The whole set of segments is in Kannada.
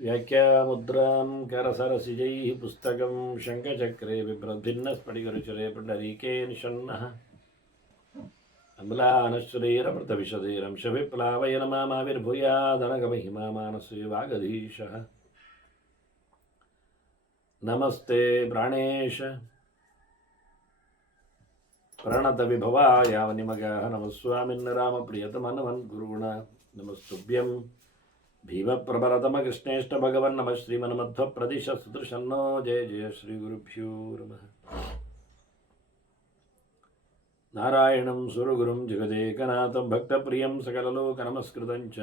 ವ್ಯಾಖ್ಯಾಮುದ್ರಾಂ ಕರಸರಸಿಜೈಃ ಪುಸ್ತಕಂ ಶಂಖಚಕ್ರೆ ಬಿಭ್ರದ್ಭಿನ್ನಸ್ಫಟಿಕರುಚಿರೆ ಪುಂಡರೀಕೆ ನಿಷಣ್ಣಃ ಅಮ್ಲಾನಶ್ರೀರಮೃತವಿಶದೈರಂಶವಿಪ್ಲಾವಯನ ಮಾಮಾವಿರ್ಭೂಯಾದನಗಮಹಿಮಾ ಮಾನಸೇ ವಾಗಧೀಶಃ ನಮಸ್ತೆ ಪ್ರಾಣೇಶ ಪ್ರಣತವಿಭವಾಯ ನಿಮಗಃ ನಮಸ್ವಾಮಿನ್ನ ರಾಮಪ್ರಿಯತಮನವನ್ ಗುರುಗುಣ ನಮಸ್ತುಭ್ಯಂ ಭೀಮಪ್ರಬಲತಮ ಕೃಷ್ಣೇಷ್ಟ ಭಗವನ್ ನಮ ಶ್ರೀಮನ್ಮಧ್ವ ಪ್ರದಿಶ ಸುದೃಶನ್ನೋ ಜಯ ಜಯ ಶ್ರೀ ಗುರುಭ್ಯೋ ನಮಃ. ನಾರಾಯಣಂ ಸುರಗುರುಂ ಜಗದೇಕನಾಥಂ ಭಕ್ತಪ್ರಿಯಂ ಸಕಲಲೋಕನಮಸ್ಕೃತಂ ಚ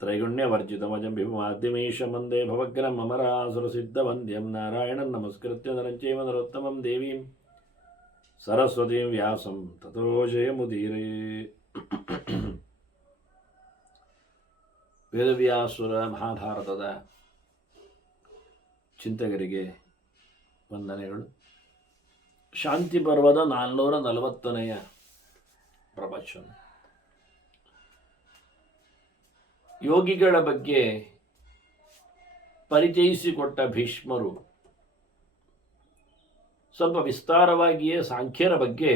ತ್ರೈಗುಣ್ಯವರ್ಜಿತಮಜಂ ವಿಭುಮಾದ್ಯಮೀಶಂ ವಂದೇ ಭವಗ್ರಂ ಅಮರಾಸುರಸಿದ್ಧವಂದ್ಯಂ ನಾರಾಯಣಂ ನಮಸ್ಕೃತ್ಯ ನರಂ ಚೈವ ನರೋತ್ತಮಂ ದೇವೀಂ ಸರಸ್ವತೀಂ ವ್ಯಾಸಂ ತತೋ ಜಯಮುದೀರೇ. ವೇದವ್ಯಾಸುರ ಮಹಾಭಾರತದ ಚಿಂತಕರಿಗೆ ವಂದನೆಗಳು. ಶಾಂತಿ ಪರ್ವದ 440ನೆಯ ಪ್ರವಚನ. ಯೋಗಿಗಳ ಬಗ್ಗೆ ಪರಿಚಯಿಸಿಕೊಟ್ಟ ಭೀಷ್ಮರು ಸ್ವಲ್ಪ ವಿಸ್ತಾರವಾಗಿಯೇ ಸಾಂಖ್ಯರ ಬಗ್ಗೆ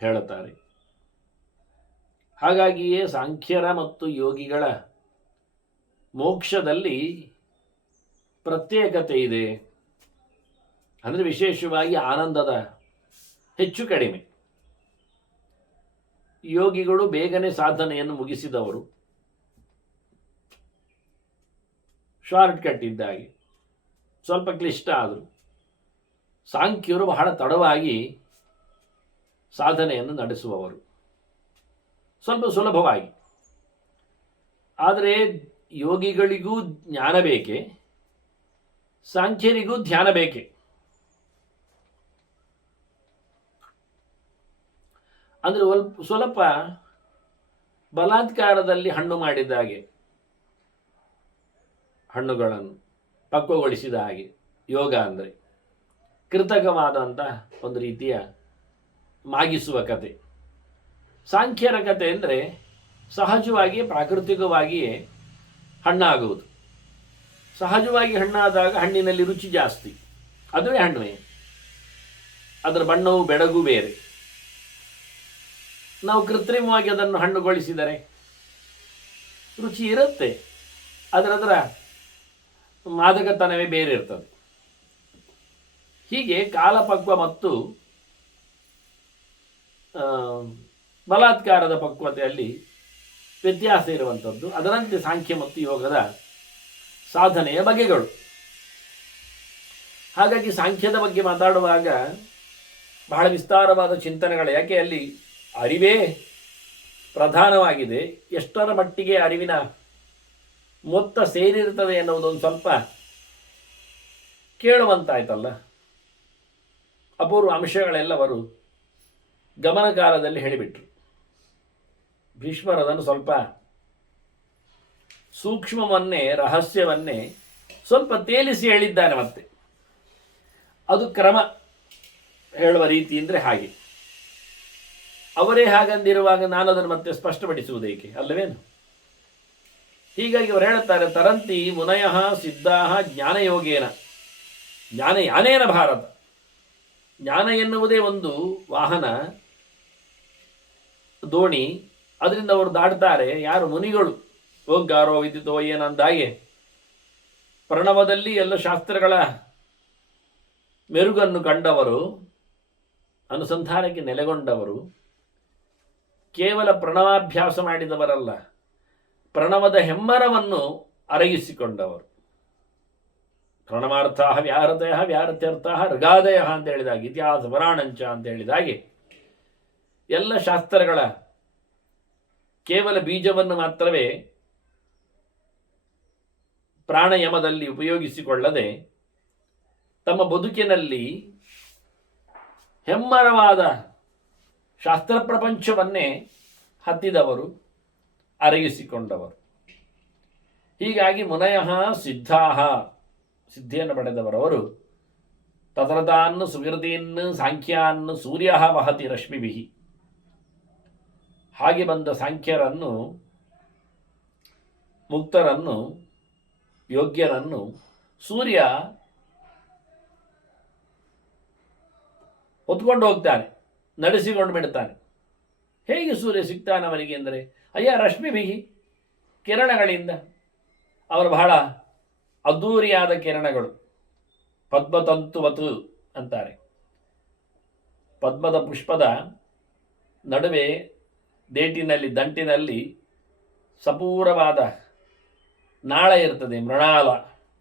ಹೇಳುತ್ತಾರೆ. ಹಾಗಾಗಿಯೇ ಸಾಂಖ್ಯರ ಮತ್ತು ಯೋಗಿಗಳ ಮೋಕ್ಷದಲ್ಲಿ ಪ್ರತ್ಯೇಕತೆ ಇದೆ. ಅಂದರೆ ವಿಶೇಷವಾಗಿ ಆನಂದದ ಹೆಚ್ಚು ಕಡಿಮೆ. ಯೋಗಿಗಳು ಬೇಗನೆ ಸಾಧನೆಯನ್ನು ಮುಗಿಸಿದವರು, ಶಾರ್ಟ್ ಕಟ್ ಇದ್ದಾಗೆ, ಸ್ವಲ್ಪ ಕ್ಲಿಷ್ಟ ಆದರು. ಸಾಂಖ್ಯರು ಬಹಳ ತಡವಾಗಿ ಸಾಧನೆಯನ್ನು ನಡೆಸುವವರು, ಸ್ವಲ್ಪ ಸುಲಭವಾಗಿ. ಆದರೆ ಯೋಗಿಗಳಿಗೂ ಜ್ಞಾನ ಬೇಕೆ, ಸಾಂಖ್ಯರಿಗೂ ಧ್ಯಾನ ಬೇಕೆ. ಅಂದರೆ ಸ್ವಲ್ಪ ಬಲಾತ್ಕಾರದಲ್ಲಿ ಹಣ್ಣು ಮಾಡಿದ ಹಾಗೆ, ಹಣ್ಣುಗಳನ್ನು ಪಕ್ವಗೊಳಿಸಿದ ಹಾಗೆ ಯೋಗ ಅಂದರೆ ಕೃತಕವಾದಂಥ ಒಂದು ರೀತಿಯ ಮಾಗಿಸುವ ಕತೆ. ಸಾಂಖ್ಯರ ಕತೆ ಅಂದರೆ ಸಹಜವಾಗಿ ಪ್ರಾಕೃತಿಕವಾಗಿಯೇ ಹಣ್ಣಾಗುವುದು. ಸಹಜವಾಗಿ ಹಣ್ಣಾದಾಗ ಹಣ್ಣಿನಲ್ಲಿ ರುಚಿ ಜಾಸ್ತಿ, ಅದುವೇ ಹಣ್ಣುವೇ. ಅದರ ಬಣ್ಣವು ಬೆಳಗು ಬೇರೆ. ನಾವು ಕೃತ್ರಿಮವಾಗಿ ಅದನ್ನು ಹಣ್ಣುಗೊಳಿಸಿದರೆ ರುಚಿ ಇರುತ್ತೆ, ಅದರ ಮಾದಕತನವೇ ಬೇರೆ ಇರ್ತದೆ. ಹೀಗೆ ಕಾಲಪಕ್ವ ಮತ್ತು ಬಲಾತ್ಕಾರದ ಪಕ್ವತೆಯಲ್ಲಿ ವ್ಯತ್ಯಾಸ ಇರುವಂಥದ್ದು. ಅದರಂತೆ ಸಾಂಖ್ಯ ಮತ್ತು ಯೋಗದ ಸಾಧನೆಯ ಬಗೆಗಳು. ಹಾಗಾಗಿ ಸಾಂಖ್ಯದ ಬಗ್ಗೆ ಮಾತಾಡುವಾಗ ಬಹಳ ವಿಸ್ತಾರವಾದ ಚಿಂತನೆಗಳು. ಯಾಕೆ ಅಲ್ಲಿ ಅರಿವೇ ಪ್ರಧಾನವಾಗಿದೆ. ಎಷ್ಟರ ಮಟ್ಟಿಗೆ ಅರಿವಿನ ಮೊತ್ತ ಸೇರಿರ್ತದೆ ಎನ್ನುವುದೊಂದು ಸ್ವಲ್ಪ ಕೇಳುವಂತಾಯ್ತಲ್ಲ. ಅಪೂರ್ವ ಅಂಶಗಳೆಲ್ಲವರು ಗಮನಕಾಲದಲ್ಲಿ ಹೇಳಿಬಿಟ್ರು. ಭೀಷ್ಮರದನ್ನು ಸ್ವಲ್ಪ ಸೂಕ್ಷ್ಮವನ್ನೇ, ರಹಸ್ಯವನ್ನೇ ಸ್ವಲ್ಪ ತೇಲಿಸಿ ಹೇಳಿದ್ದಾನೆ. ಮತ್ತೆ ಅದು ಕ್ರಮ ಹೇಳುವ ರೀತಿ ಅಂದರೆ ಹಾಗೆ. ಅವರೇ ಹಾಗಂದಿರುವಾಗ ನಾನು ಅದನ್ನು ಮತ್ತೆ ಸ್ಪಷ್ಟಪಡಿಸುವುದೇಕೆ, ಅಲ್ಲವೇನು? ಹೀಗಾಗಿ ಅವರು ಹೇಳುತ್ತಾರೆ, ತರಂತಿ ಮುನಯಃ ಸಿದ್ಧಾಃ ಜ್ಞಾನಯೋಗೇನ ಜ್ಞಾನಯಾನೇನ ಭಾರತ. ಜ್ಞಾನ ಎನ್ನುವುದೇ ಒಂದು ವಾಹನ, ದೋಣಿ. ಅದರಿಂದ ಅವರು ದಾಟ್ತಾರೆ. ಯಾರು? ಮುನಿಗಳು. ಓಂಕಾರೋ ವಿದಿತೋ ಏನಂದಾಗೆ ಪ್ರಣವದಲ್ಲಿ ಎಲ್ಲ ಶಾಸ್ತ್ರಗಳ ಮೆರುಗನ್ನು ಕಂಡವರು, ಅನುಸಂಧಾನಕ್ಕೆ ನೆಲೆಗೊಂಡವರು, ಕೇವಲ ಪ್ರಣವಾಭ್ಯಾಸ ಮಾಡಿದವರಲ್ಲ, ಪ್ರಣವದ ಹೆಮ್ಮರವನ್ನು ಅರಗಿಸಿಕೊಂಡವರು. ಪ್ರಣವಾರ್ಥ ವ್ಯಾಹೃತಯ ವ್ಯಾಹೃತ್ಯರ್ಥ ಋಗಾದಯ ಅಂತ ಹೇಳಿದಾಗ, ಇತಿಹಾಸ ಪುರಾಣಂಚ ಅಂತ ಹೇಳಿದಾಗೆ ಎಲ್ಲ ಶಾಸ್ತ್ರಗಳ ಕೇವಲ ಬೀಜವನ್ನು ಮಾತ್ರವೇ ಪ್ರಾಣಾಯಾಮದಲ್ಲಿ ಉಪಯೋಗಿಸಿಕೊಳ್ಳದೆ ತಮ್ಮ ಬದುಕಿನಲ್ಲಿ ಹೆಮ್ಮರವಾದ ಶಾಸ್ತ್ರ ಪ್ರಪಂಚವನ್ನೇ ಹತ್ತಿದವರು, ಅರಗಿಸಿಕೊಂಡವರು. ಹೀಗಾಗಿ ಮುನಯಃ ಸಿದ್ಧಾಹ, ಸಿದ್ಧಿಯನ್ನು ಪಡೆದವರವರು ತತ್ರತಾನ್ನು ಸುಹೃದೀನ್ ಸಾಂಖ್ಯಾನ್ನು ಸೂರ್ಯ ವಹತಿ ರಶ್ಮಿಭಿ. ಹಾಗೆ ಬಂದ ಸಾಂಖ್ಯರನ್ನು ಮುಕ್ತರನ್ನು, ಯೋಗ್ಯರನ್ನು ಸೂರ್ಯ ಹೊತ್ಕೊಂಡು ಹೋಗ್ತಾನೆ, ನಡೆಸಿಕೊಂಡು ಬಿಡ್ತಾನೆ. ಹೇಗೆ ಸೂರ್ಯ ಸಿಗ್ತಾನೆ ಅವನಿಗೆ ಅಂದರೆ, ಅಯ್ಯ ರಶ್ಮಿ ಬಿಗಿ ಕಿರಣಗಳಿಂದ. ಅವರು ಬಹಳ ಅದ್ದೂರಿಯಾದ ಕಿರಣಗಳು. ಪದ್ಮತಂತುವತು ಅಂತಾರೆ. ಪದ್ಮದ ಪುಷ್ಪದ ನಡುವೆ ದಂಟಿನಲ್ಲಿ ಸಪೂರವಾದ ನಾಳ ಇರ್ತದೆ,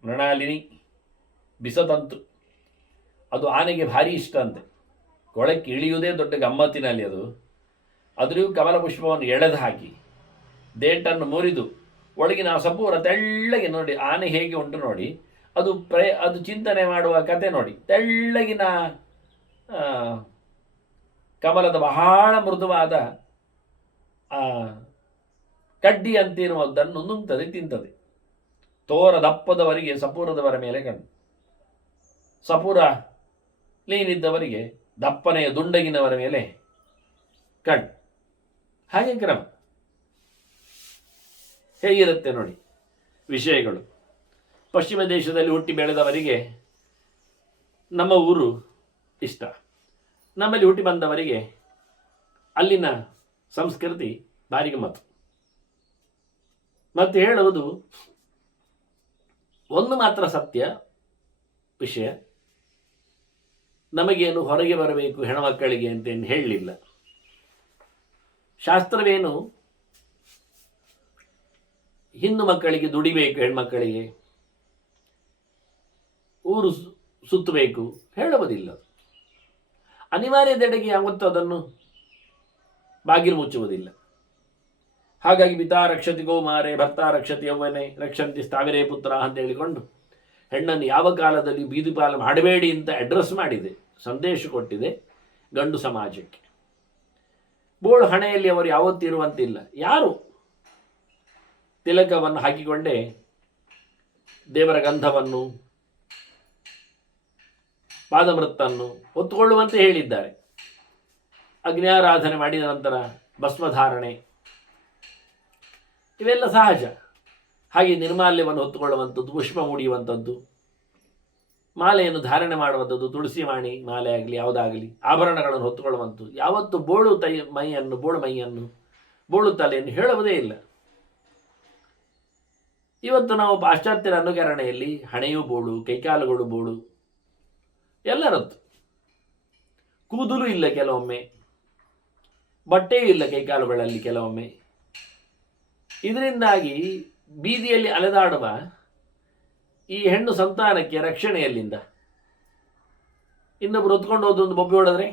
ಮೃಣಾಲಿನಿ ಬಿಸತಂತು. ಅದು ಆನೆಗೆ ಭಾರಿ ಇಷ್ಟ ಅಂತೆ. ಕೊಳಕ್ಕೆ ಇಳಿಯುವುದೇ ದೊಡ್ಡ ಗಮ್ಮತ್ತಿನಲ್ಲಿ ಅದು. ಅದ್ರೂ ಕಮಲ ಪುಷ್ಪವನ್ನು ಎಳೆದು ಹಾಕಿ ದೇಟನ್ನು ಮುರಿದು ಒಳಗಿನ ಸಪೂರ ತೆಳ್ಳಗೆ ನೋಡಿ, ಆನೆ ಹೇಗೆ ಉಂಟು ನೋಡಿ, ಅದು ಚಿಂತನೆ ಮಾಡುವ ಕತೆ ನೋಡಿ. ತೆಳ್ಳಗಿನ ಕಮಲದ ಬಹಳ ಮೃದುವಾದ ಕಡ್ಡಿ ಅಂತಿರುವುದನ್ನು ನುಂಗ್ತದೆ, ತಿಂತದೆ. ತೋರ ದಪ್ಪದವರಿಗೆ ಸಪೂರದವರ ಮೇಲೆ ಕಣ್ಣು, ಸಪೂರ ಲೀನಿದ್ದವರಿಗೆ ದಪ್ಪನೆಯ ದುಂಡಗಿನವರ ಮೇಲೆ ಕಣ್ಣು. ಹಾಗೆ ಕ್ರಮ ಹೇಗಿರುತ್ತೆ ನೋಡಿ ವಿಷಯಗಳು. ಪಶ್ಚಿಮ ದೇಶದಲ್ಲಿ ಹುಟ್ಟಿ ಬೆಳೆದವರಿಗೆ ನಮ್ಮ ಊರು ಇಷ್ಟ, ನಮ್ಮಲ್ಲಿ ಹುಟ್ಟಿ ಬಂದವರಿಗೆ ಅಲ್ಲಿನ ಸಂಸ್ಕೃತಿ ಭಾರಿ ಗಮ್ಮತ್ತು. ಮತ್ತು ಹೇಳುವುದು ಒಂದು ಮಾತ್ರ ಸತ್ಯ ವಿಷಯ, ನಮಗೇನು ಹೊರಗೆ ಬರಬೇಕು ಹೆಣ್ಮಕ್ಕಳಿಗೆ ಅಂತೇನು ಹೇಳಲಿಲ್ಲ. ಶಾಸ್ತ್ರವೇನು ಹಿಂದೂ ಮಕ್ಕಳಿಗೆ ದುಡಿಬೇಕು, ಹೆಣ್ಮಕ್ಕಳಿಗೆ ಊರು ಸುತ್ತಬೇಕು ಹೇಳುವುದಿಲ್ಲ. ಅನಿವಾರ್ಯದೆಡೆಗೆ ಯಾವತ್ತೂ ಅದನ್ನು ಬಾಗಿಲು ಮುಚ್ಚುವುದಿಲ್ಲ. ಹಾಗಾಗಿ ಪಿತಾ ರಕ್ಷತಿ ಗೋಮಾರೆ ಭರ್ತಾ ರಕ್ಷತಿ ಯೌವನೆ ರಕ್ಷಂತಿ ಸ್ಥಾವಿರೇ ಪುತ್ರ ಅಂತ ಹೇಳಿಕೊಂಡು ಹೆಣ್ಣನ್ನು ಯಾವ ಕಾಲದಲ್ಲಿ ಬೀದಿ ಪಾಲು ಮಾಡಬೇಡಿ ಅಂತ ಅಡ್ರೆಸ್ ಮಾಡಿದೆ, ಸಂದೇಶ ಕೊಟ್ಟಿದೆ ಗಂಡು ಸಮಾಜಕ್ಕೆ. ಬೋಳು ಹಣೆಯಲ್ಲಿ ಅವರು ಯಾವತ್ತಿರುವಂತಿಲ್ಲ. ಯಾರು ತಿಲಕವನ್ನು ಹಾಕಿಕೊಂಡೇ ದೇವರ ಗಂಧವನ್ನು ಪಾದಮೃತ್ತನ್ನು ಹೊತ್ತುಕೊಳ್ಳುವಂತೆ ಹೇಳಿದ್ದಾರೆ. ಅಗ್ನ್ಯಾರಾಧನೆ ಮಾಡಿದ ನಂತರ ಭಸ್ಮಧಾರಣೆ ಇವೆಲ್ಲ ಸಹಜ. ಹಾಗೆ ನಿರ್ಮಾಲ್ಯವನ್ನು ಹೊತ್ತುಕೊಳ್ಳುವಂಥದ್ದು, ಪುಷ್ಪ ಮುಡಿಯುವಂಥದ್ದು, ಮಾಲೆಯನ್ನು ಧಾರಣೆ ಮಾಡುವಂಥದ್ದು, ತುಳಸಿ ಮಾಣಿ ಮಾಲೆ ಆಗಲಿ ಯಾವುದಾಗಲಿ ಆಭರಣಗಳನ್ನು ಹೊತ್ತುಕೊಳ್ಳುವಂಥದ್ದು. ಯಾವತ್ತು ಬೋಳು ಮೈಯನ್ನು ಬೋಳು ತಲೆಯನ್ನು ಹೇಳುವುದೇ ಇಲ್ಲ. ಇವತ್ತು ನಾವು ಪಾಶ್ಚಾತ್ಯರ ಅನುಕರಣೆಯಲ್ಲಿ ಹಣೆಯೂ ಬೋಳು, ಕೈಕಾಲುಗಳು ಬೋಳು, ಎಲ್ಲರದ್ದು. ಕೂದಲು ಇಲ್ಲ ಕೆಲವೊಮ್ಮೆ, ಬಟ್ಟೆಯೂ ಇಲ್ಲ ಕೈಕಾಲುಗಳಲ್ಲಿ ಕೆಲವೊಮ್ಮೆ. ಇದರಿಂದಾಗಿ ಬೀದಿಯಲ್ಲಿ ಅಲೆದಾಡುವ ಈ ಹೆಣ್ಣು ಸಂತಾನಕ್ಕೆ ರಕ್ಷಣೆಯಲ್ಲಿಂದ. ಇನ್ನೊಬ್ಬರು ಹೊತ್ಕೊಂಡು ಹೋದ ಒಂದು ಬೊಬ್ಬೆ ಹೊಡೆದ್ರೆ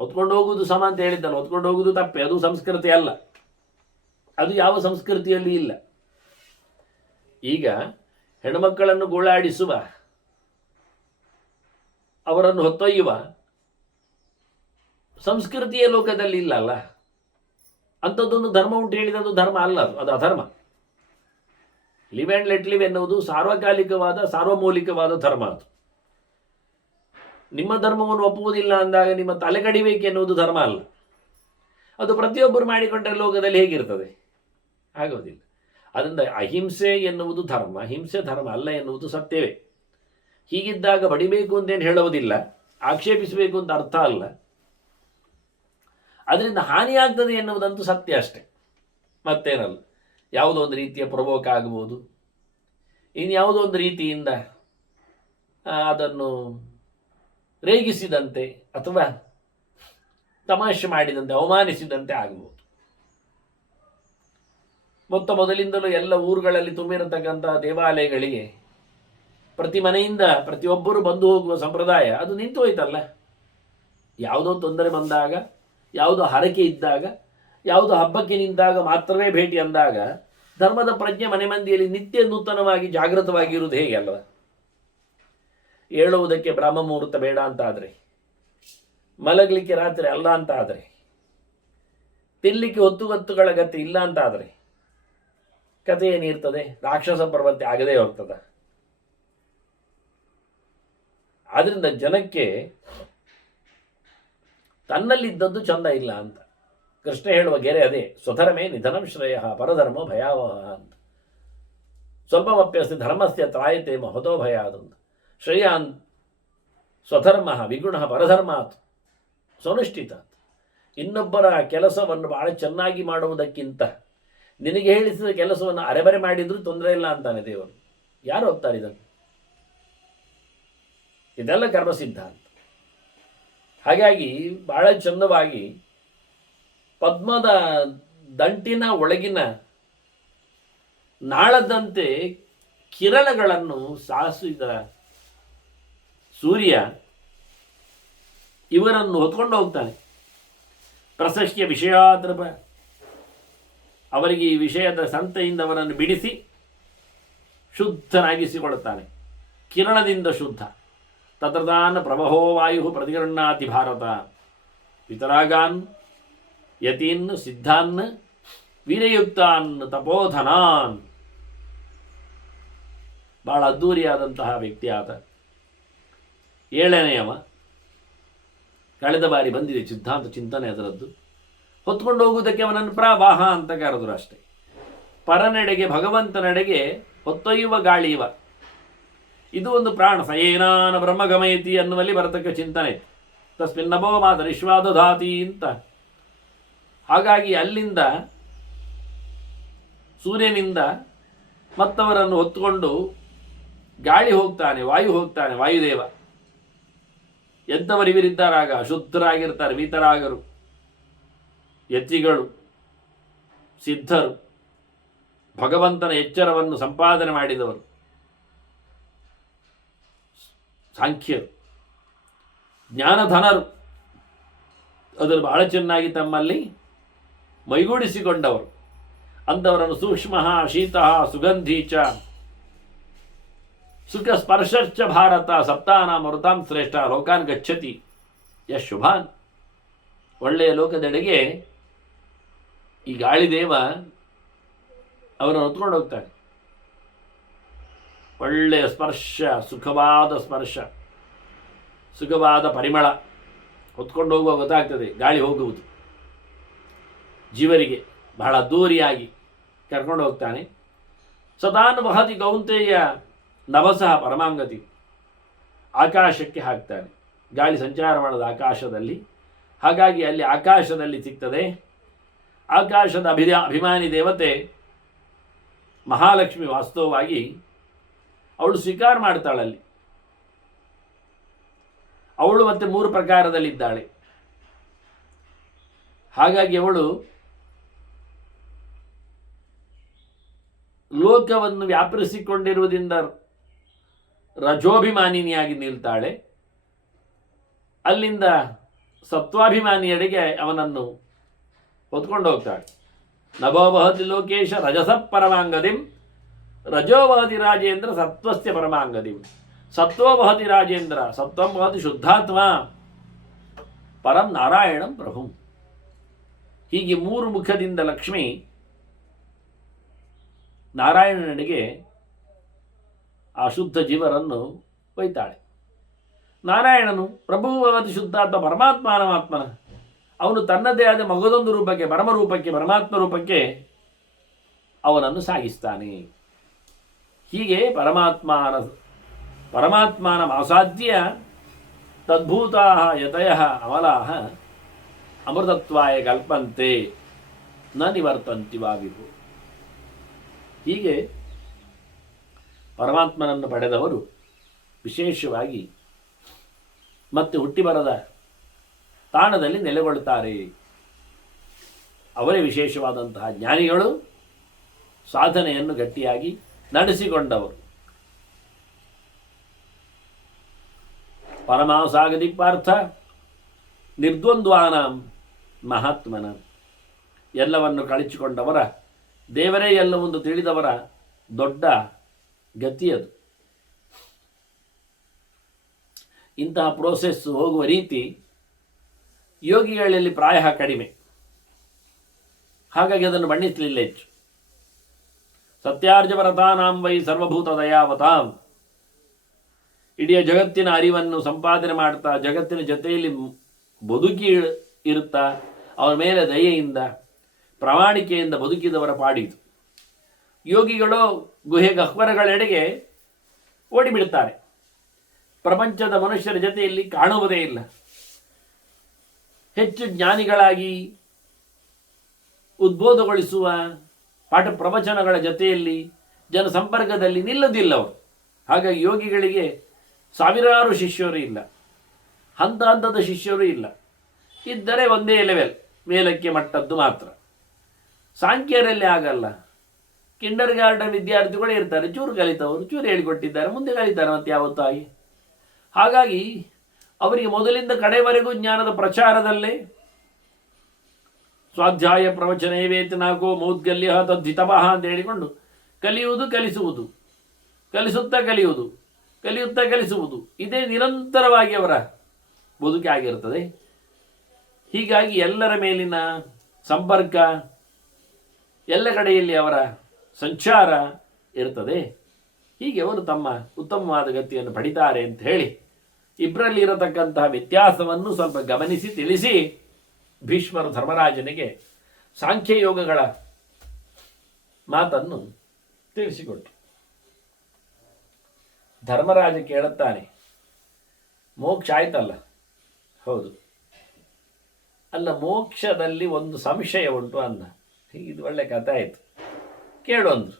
ಹೊತ್ಕೊಂಡು ಹೋಗುವುದು ಸಮ ಅಂತ ಹೇಳಿದ್ದಲ್ಲ, ಹೊತ್ಕೊಂಡು ಹೋಗುವುದು ತಪ್ಪೆ, ಅದು ಸಂಸ್ಕೃತಿ ಅಲ್ಲ, ಅದು ಯಾವ ಸಂಸ್ಕೃತಿಯಲ್ಲಿ ಇಲ್ಲ. ಈಗ ಹೆಣ್ಣುಮಕ್ಕಳನ್ನು ಗೋಳಾಡಿಸುವ, ಅವರನ್ನು ಹೊತ್ತೊಯ್ಯುವ ಸಂಸ್ಕೃತಿಯ ಲೋಕದಲ್ಲಿ ಇಲ್ಲ ಅಲ್ಲ. ಅಂಥದ್ದೊಂದು ಧರ್ಮ ಉಂಟು ಹೇಳಿದದು ಧರ್ಮ ಅಲ್ಲ, ಅದು ಅಧರ್ಮ. ಲಿವ್ ಆ್ಯಂಡ್ ಲೆಟ್ ಲಿವ್ ಎನ್ನುವುದು ಸಾರ್ವಕಾಲಿಕವಾದ ಸಾರ್ವಮೌಲಿಕವಾದ ಧರ್ಮ. ಅದು ನಿಮ್ಮ ಧರ್ಮವನ್ನು ಒಪ್ಪುವುದಿಲ್ಲ ಅಂದಾಗ ನಿಮ್ಮ ತಲೆ ಕಡಿಬೇಕೆನ್ನುವುದು ಧರ್ಮ ಅಲ್ಲ. ಅದು ಪ್ರತಿಯೊಬ್ಬರು ಮಾಡಿಕೊಂಡ ಲೋಕದಲ್ಲಿ ಹೇಗಿರ್ತದೆ? ಆಗೋದಿಲ್ಲ. ಅದರಿಂದ ಅಹಿಂಸೆ ಎನ್ನುವುದು ಧರ್ಮ, ಹಿಂಸೆ ಧರ್ಮ ಅಲ್ಲ ಎನ್ನುವುದು ಸತ್ಯವೇ. ಹೀಗಿದ್ದಾಗ ಬಡಿಬೇಕು ಅಂತೇನು ಹೇಳುವುದಿಲ್ಲ, ಆಕ್ಷೇಪಿಸಬೇಕು ಅಂತ ಅರ್ಥ ಅಲ್ಲ. ಅದರಿಂದ ಹಾನಿಯಾಗ್ತದೆ ಎನ್ನುವುದಂತೂ ಸತ್ಯ ಅಷ್ಟೆ, ಮತ್ತೇನಲ್ಲ. ಯಾವುದೋ ಒಂದು ರೀತಿಯ ಪ್ರವೋಕ್ ಆಗಬಹುದು, ಇನ್ಯಾವುದೋ ಒಂದು ರೀತಿಯಿಂದ ಅದನ್ನು ರೇಗಿಸಿದಂತೆ ಅಥವಾ ತಮಾಷೆ ಮಾಡಿದಂತೆ ಅವಮಾನಿಸಿದಂತೆ ಆಗಬಹುದು. ಮೊದಲಿಂದಲೂ ಎಲ್ಲ ಊರುಗಳಲ್ಲಿ ತುಂಬಿರತಕ್ಕಂಥ ದೇವಾಲಯಗಳಿಗೆ ಪ್ರತಿ ಮನೆಯಿಂದ ಪ್ರತಿಯೊಬ್ಬರು ಬಂದು ಹೋಗುವ ಸಂಪ್ರದಾಯ ಅದು ನಿಂತು ಹೋಯ್ತಲ್ಲ. ಯಾವುದೋ ತೊಂದರೆ ಬಂದಾಗ, ಯಾವುದೋ ಹರಕೆ ಇದ್ದಾಗ, ಯಾವುದೋ ಹಬ್ಬಕ್ಕೆ ನಿಂತಾಗ ಮಾತ್ರವೇ ಭೇಟಿ ಅಂದಾಗ ಧರ್ಮದ ಪ್ರಜ್ಞೆ ಮನೆ ಮಂದಿಯಲ್ಲಿ ನಿತ್ಯ ನೂತನವಾಗಿ ಜಾಗೃತವಾಗಿರುವುದು ಹೇಗೆ ಅಲ್ವ? ಏಳುವುದಕ್ಕೆ ಬ್ರಹ್ಮ ಮುಹೂರ್ತ ಬೇಡ ಅಂತಾದರೆ, ಮಲಗಲಿಕ್ಕೆ ರಾತ್ರಿ ಅಲ್ಲ ಅಂತಾದರೆ, ತಿನ್ನಲಿಕ್ಕೆ ಹೊತ್ತುಗಳ ಗತಿ ಇಲ್ಲ ಅಂತಾದರೆ ಕಥೆ ಏನಿರ್ತದೆ? ರಾಕ್ಷಸ ಪ್ರವೃತ್ತಿ ಆಗದೇ ಹೋಗ್ತದ. ಆದ್ರಿಂದ ಜನಕ್ಕೆ ತನ್ನಲ್ಲಿದ್ದದ್ದು ಚಂದ ಇಲ್ಲ ಅಂತ ಕೃಷ್ಣ ಹೇಳುವ ಗೆರೆ ಅದೇ. ಸ್ವಧರ್ಮೇ ನಿಧನಂ ಶ್ರೇಯ ಪರಧರ್ಮ ಭಯಾವಹ ಅಂತ. ಸ್ವಲ್ಪಮಪ್ಯಸ್ತಿ ಧರ್ಮಸ್ಯ ತ್ರಾಯತೆ ಮಹತೋ ಭಯಾದಂತ ಶ್ರೇಯಾನ್ ಸ್ವಧರ್ಮ ವಿಗುಣ ಪರಧರ್ಮಾತ್ ಸುನಿಷ್ಠಿತಾತ್. ಇನ್ನೊಬ್ಬರ ಕೆಲಸವನ್ನು ಬಹಳ ಚೆನ್ನಾಗಿ ಮಾಡುವುದಕ್ಕಿಂತ ನಿನಗೆ ಹೇಳಿಸಿದ ಕೆಲಸವನ್ನು ಅರೆಬರೆ ಮಾಡಿದರೂ ತೊಂದರೆ ಇಲ್ಲ ಅಂತಾನೆ ದೇವರು. ಯಾರು ಹೋಗ್ತಾರೆ ಇದನ್ನು? ಇದೆಲ್ಲ ಕರ್ಮಸಿದ್ಧಾಂತ. ಹಾಗಾಗಿ ಬಹಳ ಚಂದವಾಗಿ ಪದ್ಮದ ದಂಟಿನ ಒಳಗಿನ ನಾಳದಂತೆ ಕಿರಣಗಳನ್ನು ಸಾಸಿದ ಸೂರ್ಯ ಇವರನ್ನು ಹೊತ್ಕೊಂಡು ಹೋಗ್ತಾನೆ. ಪ್ರಶಸ್ಯ ವಿಷಯಾದ್ರಪ, ಅವರಿಗೆ ಈ ವಿಷಯದ ಸಂತೆಯಿಂದ ಅವರನ್ನು ಬಿಡಿಸಿ ಶುದ್ಧನಾಗಿಸಿಕೊಳ್ಳುತ್ತಾನೆ. ಕಿರಣದಿಂದ ಶುದ್ಧ. ತತ್ರದಾನ್ ಪ್ರವಹೋ ವಾಯು ಪ್ರತಿಗೃಹ್ಣಾತಿ ಭಾರತ ವಿತರಾಗಾನ್ ಯತೀನ್ ಸಿದ್ಧಾನ್ ವೀರಯುಕ್ತಾನ್ ತಪೋಧನಾನ್. ಬಹಳ ಅದ್ಧೂರಿಯಾದಂತಹ ವ್ಯಕ್ತಿ ಆತ. 7ನೇಯವ. ಕಳೆದ ಬಾರಿ ಬಂದಿದೆ ಸಿದ್ಧಾಂತ ಚಿಂತನೆ ಅದರದ್ದು. ಹೊತ್ಕೊಂಡು ಹೋಗುವುದಕ್ಕೆ ಅವನನ್ನು ಪ್ರವಾಹ ಅಂತ ಕರೆದ್ರು ಅಷ್ಟೇ. ಪರನೆಡೆಗೆ ಭಗವಂತನೆಡೆಗೆ ಹೊತ್ತೊಯ್ಯುವ ಗಾಳಿಯವ. ಇದು ಒಂದು ಪ್ರಾಣ. ಸಯೇನಾನ ಬ್ರಹ್ಮಗಮಯತಿ ಅನ್ನುವಲ್ಲಿ ಬರತಕ್ಕ ಚಿಂತನೆ. ತಸ್ಮಿನ್ ನಭೋ ಮಾತರಿಶ್ವಾದಧಾತಿ ಅಂತ. ಹಾಗಾಗಿ ಅಲ್ಲಿಂದ ಸೂರ್ಯನಿಂದ ಮತ್ತವರನ್ನು ಹೊತ್ತುಕೊಂಡು ಗಾಳಿ ಹೋಗ್ತಾನೆ, ವಾಯು ಹೋಗ್ತಾನೆ. ವಾಯುದೇವ ಎಂಥವರು ಇವರಿದ್ದಾರಾಗ? ಶುದ್ಧರಾಗಿರ್ತಾರೆ. ವೀತರಾಗರು, ಯತಿಗಳು, ಸಿದ್ಧರು, ಭಗವಂತನ ಎಚ್ಚರವನ್ನು ಸಂಪಾದನೆ ಮಾಡಿದವರು, ಸಾಂಖ್ಯರು, ಜ್ಞಾನಧನರು, ಅದನ್ನು ಬಹಳ ಚೆನ್ನಾಗಿ ತಮ್ಮಲ್ಲಿ ಮೈಗೂಡಿಸಿಕೊಂಡವರು. ಅಂಥವರನ್ನು ಸೂಕ್ಷ್ಮ ಶೀತ ಸುಗಂಧಿ ಚ ಸುಖ ಸ್ಪರ್ಶಶ್ಚ ಭಾರತ ಸಪ್ತಾನಾಂ ಮರುತಾಂ ಶ್ರೇಷ್ಠ ಲೋಕಾನ್ ಗಚ್ಚತಿ ಯಶ್ ಶುಭಾನ್. ಒಳ್ಳೆಯ ಲೋಕದೆಡೆಗೆ ಈ ಗಾಳಿದೇವ ಅವರನ್ನು ಹೊತ್ಕೊಂಡು ಹೋಗ್ತಾನೆ. ಒಳ್ಳೆಯ ಸ್ಪರ್ಶ, ಸುಖವಾದ ಸ್ಪರ್ಶ, ಸುಖವಾದ ಪರಿಮಳ ಹೊತ್ಕೊಂಡು ಹೋಗುವ ಗೊತ್ತಾಗ್ತದೆ ಗಾಳಿ ಹೋಗುವುದು. ಜೀವರಿಗೆ ಬಹಳ ದೂರಿಯಾಗಿ ಕರ್ಕೊಂಡು ಹೋಗ್ತಾನೆ. ಸದಾನ್ ವಹತಿ ಕೌಂತೆಯ ನಭಸಃ ಪರಮಾಂಗತಿ. ಆಕಾಶಕ್ಕೆ ಹಾಕ್ತಾನೆ. ಗಾಳಿ ಸಂಚಾರ ಮಾಡೋದು ಆಕಾಶದಲ್ಲಿ. ಹಾಗಾಗಿ ಅಲ್ಲಿ ಆಕಾಶದಲ್ಲಿ ಸಿಗ್ತದೆ. ಆಕಾಶದ ಅಭಿಮಾನಿ ದೇವತೆ ಮಹಾಲಕ್ಷ್ಮಿ ವಾಸ್ತವವಾಗಿ ಅವಳು ಸ್ವೀಕಾರ ಮಾಡ್ತಾಳಲ್ಲಿ. ಅವಳು ಮತ್ತೆ 3 ಪ್ರಕಾರದಲ್ಲಿದ್ದಾಳೆ. ಹಾಗಾಗಿ ಅವಳು ಲೋಕವನ್ನು ವ್ಯಾಪರಿಸಿಕೊಂಡಿರುವುದರಿಂದ ರಜೋಭಿಮಾನಿನಿಯಾಗಿ ನಿಲ್ತಾಳೆ. ಅಲ್ಲಿಂದ ಸತ್ವಾಭಿಮಾನಿಯಡೆಗೆ ಅವನನ್ನು ಹೊತ್ಕೊಂಡು ಹೋಗ್ತಾಳೆ. ನಭೋವಹತಿ ಲೋಕೇಶ ರಜಸ ಪರಮಾಂಗದಿಂ ರಜೋವಹತಿ ರಾಜೇಂದ್ರ ಸತ್ವಸ್ಯ ಪರಮಾಂಗದಿಂ. ಸತ್ವೋವಹತಿ ರಾಜೇಂದ್ರ ಸತ್ವಂ ವಹತಿ ಶುದ್ಧಾತ್ಮ ಪರಂ ನಾರಾಯಣಂ ಪ್ರಭುಂ. ಹೀಗೆ 3 ಮುಖದಿಂದ ಲಕ್ಷ್ಮಿ ನಾರಾಯಣನಿಗೆ ಆ ಶುದ್ಧ ಜೀವರನ್ನು ಒಯ್ತಾಳೆ. ನಾರಾಯಣನು ಪ್ರಭುವತಿ ಶುದ್ಧಾತ್ಮ ಪರಮಾತ್ಮನ ಅವನು ತನ್ನದೇ ಆದ ಮಗದೊಂದು ರೂಪಕ್ಕೆ, ಪರಮರೂಪಕ್ಕೆ, ಪರಮಾತ್ಮ ರೂಪಕ್ಕೆ ಅವನನ್ನು ಸಾಗಿಸ್ತಾನೆ. ಹೀಗೆ ಪರಮಾತ್ಮನ ಅಸಾಧ್ಯ ತದ್ಭೂತಾ ಯತಯ ಅಮಲಾ ಅಮೃತತ್ವಾಯ ಕಲ್ಪಂತೆ ನ ನಿವರ್ತಂತಿ ವಾ ವಿಭು. ಹೀಗೆ ಪರಮಾತ್ಮನನ್ನು ಪಡೆದವರು ವಿಶೇಷವಾಗಿ ಮತ್ತೆ ಹುಟ್ಟಿ ಬರದ ತಾಣದಲ್ಲಿ ನೆಲೆಗೊಳ್ಳುತ್ತಾರೆ. ಅವರೇ ವಿಶೇಷವಾದಂತಹ ಜ್ಞಾನಿಗಳು, ಸಾಧನೆಯನ್ನು ಗಟ್ಟಿಯಾಗಿ ನಡೆಸಿಕೊಂಡವರು. ಪರಮಾಸಾಗದಿ ಪಾರ್ಥ ನಿರ್ದ್ವಂದ್ವಾನಾಂ ಮಹಾತ್ಮನ. ಎಲ್ಲವನ್ನು ಕಳಚಿಕೊಂಡವರ, ದೇವರೇ ಎಲ್ಲವೊಂದು ತಿಳಿದವರ ದೊಡ್ಡ ಗತಿಯದು. ಇಂತಹ ಪ್ರೋಸೆಸ್ ಹೋಗುವ ರೀತಿ ಯೋಗಿಗಳಲ್ಲಿ ಪ್ರಾಯ ಕಡಿಮೆ. ಹಾಗಾಗಿ ಅದನ್ನು ಬಣ್ಣಿಸಲಿಲ್ಲ ಹೆಚ್ಚು. ಸತ್ಯಾರ್ಜವರತಾನಾಂ ವೈ ಸರ್ವಭೂತ ದಯಾವತಾಂ. ಇಡೀ ಜಗತ್ತಿನ ಅರಿವನ್ನು ಸಂಪಾದನೆ ಮಾಡ್ತಾ, ಜಗತ್ತಿನ ಜೊತೆಯಲ್ಲಿ ಬದುಕಿ ಇರುತ್ತಾ, ಅವರ ಮೇಲೆ ದಯೆಯಿಂದ ಪ್ರಾಮಾಣಿಕೆಯಿಂದ ಬದುಕಿದವರ ಪಾಡಿತು. ಯೋಗಿಗಳು ಗುಹೆ ಗಹ್ವರಗಳೆಡೆಗೆ ಓಡಿಬಿಡ್ತಾರೆ. ಪ್ರಪಂಚದ ಮನುಷ್ಯರ ಜೊತೆಯಲ್ಲಿ ಕಾಣುವುದೇ ಇಲ್ಲ. ಹೆಚ್ಚು ಜ್ಞಾನಿಗಳಾಗಿ ಉದ್ಬೋಧಗೊಳಿಸುವ ಪಾಠ ಪ್ರವಚನಗಳ ಜೊತೆಯಲ್ಲಿ ಜನಸಂಪರ್ಕದಲ್ಲಿ ನಿಲ್ಲದಿಲ್ಲವರು. ಹಾಗಾಗಿ ಯೋಗಿಗಳಿಗೆ ಸಾವಿರಾರು ಶಿಷ್ಯರು ಇಲ್ಲ, ಹಂತ ಹಂತದ ಶಿಷ್ಯರು ಇಲ್ಲ. ಇದ್ದರೆ ಒಂದೇ ಲೆವೆಲ್ ಮೇಲಕ್ಕೆ ಮಟ್ಟದ್ದು ಮಾತ್ರ. ಸಾಂಖ್ಯರಲ್ಲಿ ಆಗಲ್ಲ. ಕಿಂಡರ್ ಗಾರ್ಡನ್ ವಿದ್ಯಾರ್ಥಿಗಳು ಇರ್ತಾರೆ, ಚೂರು ಕಲಿತವರು, ಚೂರು ಹೇಳಿಕೊಟ್ಟಿದ್ದಾರೆ, ಮುಂದೆ ಕಲಿತಾರೆ ಮತ್ತೆ ಯಾವತ್ತಾಗಿ. ಹಾಗಾಗಿ ಅವರಿಗೆ ಮೊದಲಿಂದ ಕಡೆವರೆಗೂ ಜ್ಞಾನದ ಪ್ರಚಾರದಲ್ಲೇ ಸ್ವಾಧ್ಯಾಯ ಪ್ರವಚನ ವೇತನಾಕೋ ಮೌದ್ಗಲ್ಯ ತದ್ಧಿತಮಃ ಅಂತ ಹೇಳಿಕೊಂಡು ಕಲಿಯುವುದು, ಕಲಿಸುವುದು, ಕಲಿಸುತ್ತಾ ಕಲಿಯುವುದು, ಕಲಿಯುತ್ತಾ ಕಲಿಸುವುದು, ಇದೇ ನಿರಂತರವಾಗಿ ಅವರ ಬದುಕಿ ಆಗಿರ್ತದೆ. ಹೀಗಾಗಿ ಎಲ್ಲರ ಮೇಲಿನ ಸಂಪರ್ಕ, ಎಲ್ಲ ಕಡೆಯಲ್ಲಿ ಅವರ ಸಂಚಾರ ಇರ್ತದೆ. ಹೀಗೆ ಅವರು ತಮ್ಮ ಉತ್ತಮವಾದ ಗತಿಯನ್ನು ಪಡಿತಾರೆ ಅಂತ ಹೇಳಿ ಇಬ್ಬರಲ್ಲಿ ಇರತಕ್ಕಂತಹ ವ್ಯತ್ಯಾಸವನ್ನು ಸ್ವಲ್ಪ ಗಮನಿಸಿ ತಿಳಿಸಿ ಭೀಷ್ಮರು ಧರ್ಮರಾಜನಿಗೆ ಸಾಂಖ್ಯಯೋಗಗಳ ಮಾತನ್ನು ತಿಳಿಸಿಕೊಟ್ಟರು. ಧರ್ಮರಾಜ ಕೇಳುತ್ತಾನೆ, ಮೋಕ್ಷ ಆಯ್ತಲ್ಲ? ಹೌದು. ಅಲ್ಲ, ಮೋಕ್ಷದಲ್ಲಿ ಒಂದು ಸಂಶಯ ಉಂಟು ಅಂದ. ಇದು ಒಳ್ಳೆ ಕಥೆ ಆಯಿತು, ಕೇಳು ಅಂದ್ರು.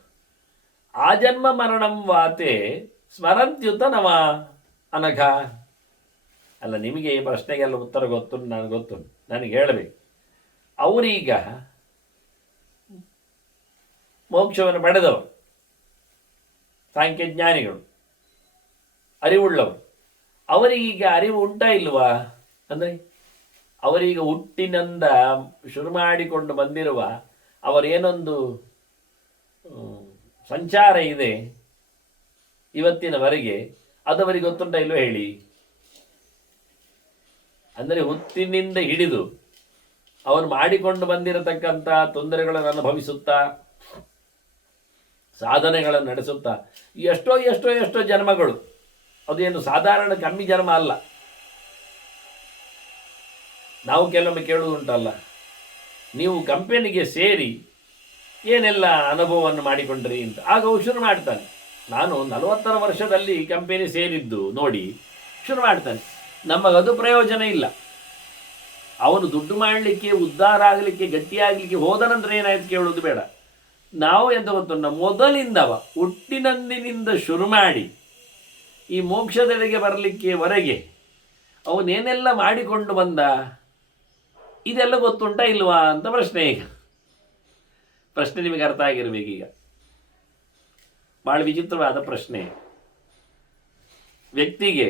ಆಜನ್ಮ ಮರಣಂ ವಾತೆ ಸ್ಮರಂತ್ಯುತ ನವ ಅನಘ. ಅಲ್ಲ, ನಿಮಗೆ ಈ ಪ್ರಶ್ನೆಗೆಲ್ಲ ಉತ್ತರ ಗೊತ್ತು, ನನಗೆ ಗೊತ್ತು, ನನಗೆ ಹೇಳಬೇಕು. ಅವರೀಗ ಮೋಕ್ಷವನ್ನು ಪಡೆದವರು, ಸಾಂಖ್ಯಜ್ಞಾನಿಗಳು, ಅರಿವುಳ್ಳವರು. ಅವರಿಗೀಗ ಅರಿವು ಉಂಟಾ ಇಲ್ವಾ? ಅಂದರೆ ಅವರೀಗ ಹುಟ್ಟಿನಿಂದ ಶುರು ಮಾಡಿಕೊಂಡು ಬಂದಿರುವ ಅವರೇನೊಂದು ಸಂಚಾರ ಇದೆ ಇವತ್ತಿನವರೆಗೆ, ಅದವರಿಗೆ ಗೊತ್ತುಂಟ ಇಲ್ವೋ ಹೇಳಿ? ಅಂದರೆ ಹುಟ್ಟಿನಿಂದ ಹಿಡಿದು ಅವರು ಮಾಡಿಕೊಂಡು ಬಂದಿರತಕ್ಕಂಥ ತೊಂದರೆಗಳನ್ನು ಅನುಭವಿಸುತ್ತಾ, ಸಾಧನೆಗಳನ್ನು ನಡೆಸುತ್ತಾ ಎಷ್ಟೋ ಎಷ್ಟೋ ಎಷ್ಟೋ ಜನ್ಮಗಳು, ಅದೇನು ಸಾಧಾರಣ ಕಮ್ಮಿ ಜನ್ಮ ಅಲ್ಲ. ನಾವು ಕೆಲವೊಮ್ಮೆ ಕೇಳುವುದುಂಟಲ್ಲ, ನೀವು ಕಂಪೆನಿಗೆ ಸೇರಿ ಏನೆಲ್ಲ ಅನುಭವವನ್ನು ಮಾಡಿಕೊಂಡ್ರಿ ಅಂತ. ಆಗ ಅವು ಶುರು ಮಾಡ್ತಾನೆ, ನಾನು 40 ವರ್ಷದಲ್ಲಿ ಕಂಪೆನಿ ಸೇರಿದ್ದು ನೋಡಿ ಶುರು ಮಾಡ್ತಾನೆ. ನಮಗದು ಪ್ರಯೋಜನ ಇಲ್ಲ. ಅವನು ದುಡ್ಡು ಮಾಡಲಿಕ್ಕೆ, ಉದ್ಧಾರ ಆಗಲಿಕ್ಕೆ, ಗಟ್ಟಿಯಾಗಲಿಕ್ಕೆ ಹೋದ ನಂತರ ಏನಾಯ್ತು ಕೇಳೋದು ಬೇಡ. ನಾವು ಎಂತ ಗೊತ್ತುಂಟ, ಮೊದಲಿಂದವ ಹುಟ್ಟಿನಂದಿನಿಂದ ಶುರು ಮಾಡಿ ಈ ಮೋಕ್ಷದೆಡೆಗೆ ಬರಲಿಕ್ಕೆ ವರೆಗೆ ಅವನೇನೆಲ್ಲ ಮಾಡಿಕೊಂಡು ಬಂದ, ಇದೆಲ್ಲ ಗೊತ್ತುಂಟ ಇಲ್ವಾ ಅಂತ ಪ್ರಶ್ನೆ. ಈಗ ಪ್ರಶ್ನೆ ನಿಮಗೆ ಅರ್ಥ ಆಗಿರ್ಬೇಕೀಗ. ಭಾಳ ವಿಚಿತ್ರವಾದ ಪ್ರಶ್ನೆ. ವ್ಯಕ್ತಿಗೆ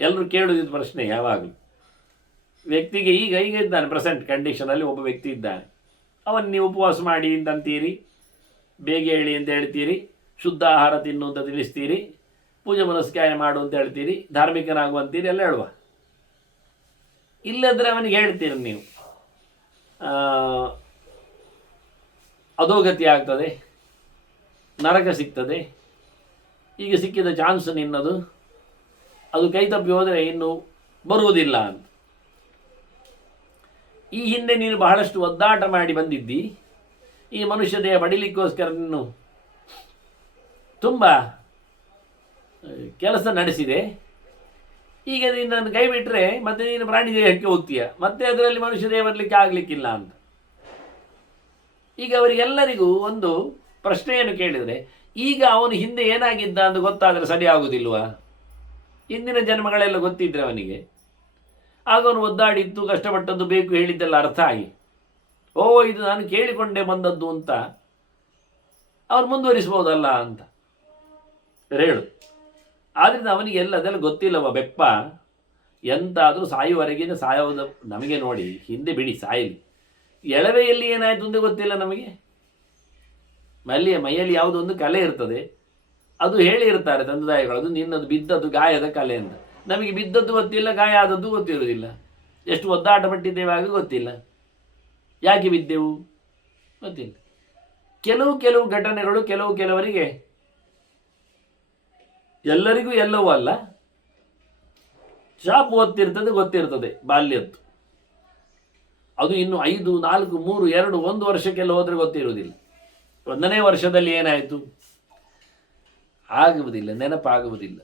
ಎಲ್ಲರೂ ಕೇಳುವುದಿದ್ದ ಪ್ರಶ್ನೆ ಯಾವಾಗಲೂ. ವ್ಯಕ್ತಿಗೆ ಈಗ ಇದ್ದಾನೆ, ಪ್ರೆಸೆಂಟ್ ಕಂಡೀಷನಲ್ಲಿ ಒಬ್ಬ ವ್ಯಕ್ತಿ ಇದ್ದಾನೆ. ಅವನು ನೀವು ಉಪವಾಸ ಮಾಡಿ ಅಂತಂತೀರಿ, ಬೇಗ ಹೇಳಿ ಅಂತ ಹೇಳ್ತೀರಿ, ಶುದ್ಧ ಆಹಾರ ತಿನ್ನು ಅಂತ ತಿಳಿಸ್ತೀರಿ, ಪೂಜೆ ಮನಸ್ಕಾರ ಮಾಡು ಅಂತ ಹೇಳ್ತೀರಿ, ಧಾರ್ಮಿಕನಾಗುವಂತೀರಿ ಎಲ್ಲ ಹೇಳುವ. ಇಲ್ಲದ್ರೆ ಅವನಿಗೆ ಹೇಳ್ತೀರಿ ನೀವು ಅಧೋಗತಿ ಆಗ್ತದೆ, ನರಕ ಸಿಗ್ತದೆ, ಈಗ ಸಿಕ್ಕಿದ ಚಾನ್ಸ್ ನಿನ್ನದು, ಅದು ಕೈ ತಪ್ಪಿ ಹೋದರೆ ಇನ್ನು ಬರುವುದಿಲ್ಲ ಅಂತ. ಈ ಹಿಂದೆ ನೀನು ಬಹಳಷ್ಟು ಒದ್ದಾಟ ಮಾಡಿ ಬಂದಿದ್ದಿ, ಈ ಮನುಷ್ಯ ದೇಹ ಪಡಿಲಿಕ್ಕೋಸ್ಕರ ನೀನು ತುಂಬ ಕೆಲಸ ನಡೆಸಿದೆ. ಈಗ ನೀನು ಕೈ ಬಿಟ್ಟರೆ ಮತ್ತೆ ನೀನು ಪ್ರಾಣಿ ದೇಹಕ್ಕೆ ಹೋಗ್ತೀಯ, ಮತ್ತೆ ಅದರಲ್ಲಿ ಮನುಷ್ಯ ದೇಹ ಬರಲಿಕ್ಕೆ ಆಗಲಿಕ್ಕಿಲ್ಲ ಅಂತ. ಈಗ ಅವರಿಗೆಲ್ಲರಿಗೂ ಒಂದು ಪ್ರಶ್ನೆಯನ್ನು ಕೇಳಿದರೆ, ಈಗ ಅವನು ಹಿಂದೆ ಏನಾಗಿದ್ದ ಅಂತ ಗೊತ್ತಾದರೆ ಸರಿ ಆಗುವುದಿಲ್ವಾ? ಹಿಂದಿನ ಜನ್ಮಗಳೆಲ್ಲ ಗೊತ್ತಿದ್ರೆ ಅವನಿಗೆ, ಆಗ ಅವನು ಒದ್ದಾಡಿದ್ದು, ಕಷ್ಟಪಟ್ಟದ್ದು, ಬೇಕು ಹೇಳಿದ್ದೆಲ್ಲ ಅರ್ಥ ಆಗಿ, ಓ ಇದು ನಾನು ಕೇಳಿಕೊಂಡೇ ಬಂದದ್ದು ಅಂತ ಅವನು ಮುಂದುವರಿಸ್ಬೋದಲ್ಲ ಅಂತ ಹೇಳು. ಆದ್ದರಿಂದ ಅವನಿಗೆ ಎಲ್ಲ ಅದೆಲ್ಲ ಗೊತ್ತಿಲ್ಲವ ಬೆಪ್ಪ. ಎಂತಾದರೂ ಸಾಯುವವರೆಗಿನ ಸಾಯೋದು ನಮಗೆ ನೋಡಿ, ಹಿಂದೆ ಬಿಡಿ ಸಾಯಲಿ, ಎಳವೆಯಲ್ಲಿ ಏನಾಯಿತು ಅಂತ ಗೊತ್ತಿಲ್ಲ ನಮಗೆ. ಮೈಯಲ್ಲಿ ಯಾವುದೋ ಒಂದು ಕಲೆ ಇರ್ತದೆ, ಅದು ಹೇಳಿರ್ತಾರೆ ತಂದೆ ತಾಯಿಗಳು, ಅದು ನಿನ್ನದು ಬಿದ್ದದ್ದು ಗಾಯದ ಕಲೆ ಅಂತ. ನಮಗೆ ಬಿದ್ದದ್ದು ಗೊತ್ತಿಲ್ಲ, ಗಾಯ ಆದದ್ದು ಗೊತ್ತಿರೋದಿಲ್ಲ, ಎಷ್ಟು ಒದ್ದಾಟ ಪಟ್ಟಿದ್ದೇವೆ ಆಗ ಗೊತ್ತಿಲ್ಲ, ಯಾಕೆ ಬಿದ್ದೆವು ಗೊತ್ತಿಲ್ಲ. ಕೆಲವು ಘಟನೆಗಳು ಕೆಲವರಿಗೆ, ಎಲ್ಲರಿಗೂ ಎಲ್ಲವೂ ಅಲ್ಲ, ಶಾಪ್ ಓದ್ತಿರ್ತದೆ ಗೊತ್ತಿರ್ತದೆ ಬಾಲ್ಯದ್ದು. ಅದು ಇನ್ನು 5, 4, 3, 2, 1 ವರ್ಷಕ್ಕೆಲ್ಲ ಹೋದರೆ ಗೊತ್ತಿರುವುದಿಲ್ಲ. 1ನೇ ವರ್ಷದಲ್ಲಿ ಏನಾಯಿತು? ಆಗುವುದಿಲ್ಲ, ನೆನಪಾಗುವುದಿಲ್ಲ.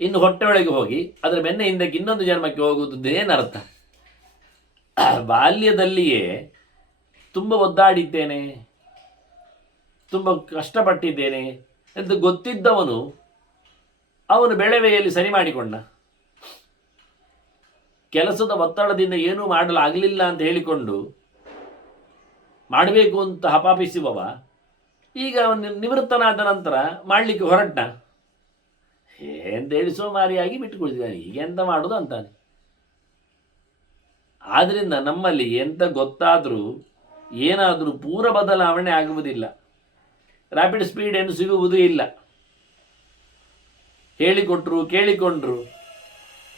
ಇನ್ನು ಹೊಟ್ಟೆಯೊಳಗೆ ಹೋಗಿ ಅದರ ಬೆನ್ನ ಹಿಂದಕ್ಕೆ ಇನ್ನೊಂದು ಜನ್ಮಕ್ಕೆ ಹೋಗುವುದು ಏನರ್ಥ? ಬಾಲ್ಯದಲ್ಲಿಯೇ ತುಂಬ ಒದ್ದಾಡಿದ್ದೇನೆ, ತುಂಬ ಕಷ್ಟಪಟ್ಟಿದ್ದೇನೆ ಎಂದು ಗೊತ್ತಿದ್ದವನು ಅವನು ಬೆಳವೆಯಲ್ಲಿ ಸರಿ ಮಾಡಿಕೊಂಡ. ಕೆಲಸದ ಒತ್ತಡದಿಂದ ಏನೂ ಮಾಡಲಾಗಲಿಲ್ಲ ಅಂತ ಹೇಳಿಕೊಂಡು ಮಾಡಬೇಕು ಅಂತ ಹಪಾಪಿಸುವವ ಈಗ ಅವನು ನಿವೃತ್ತನಾದ ನಂತರ ಮಾಡಲಿಕ್ಕೆ ಹೊರಟ. ಎಂದೇಳಿ ಸೋಮಾರಿಯಾಗಿ ಬಿಟ್ಟುಕೊಳ್ತಿದ್ದಾನೆ, ಈಗ ಎಂತ ಮಾಡೋದು ಅಂತಾನೆ. ಆದ್ದರಿಂದ ನಮ್ಮಲ್ಲಿ ಎಂತ ಗೊತ್ತಾದರೂ ಏನಾದರೂ ಪೂರ ಬದಲಾವಣೆ ಆಗುವುದಿಲ್ಲ, ರ್ಯಾಪಿಡ್ ಸ್ಪೀಡ್ ಏನು ಸಿಗುವುದೂ ಇಲ್ಲ. ಹೇಳಿಕೊಟ್ರು ಕೇಳಿಕೊಂಡ್ರು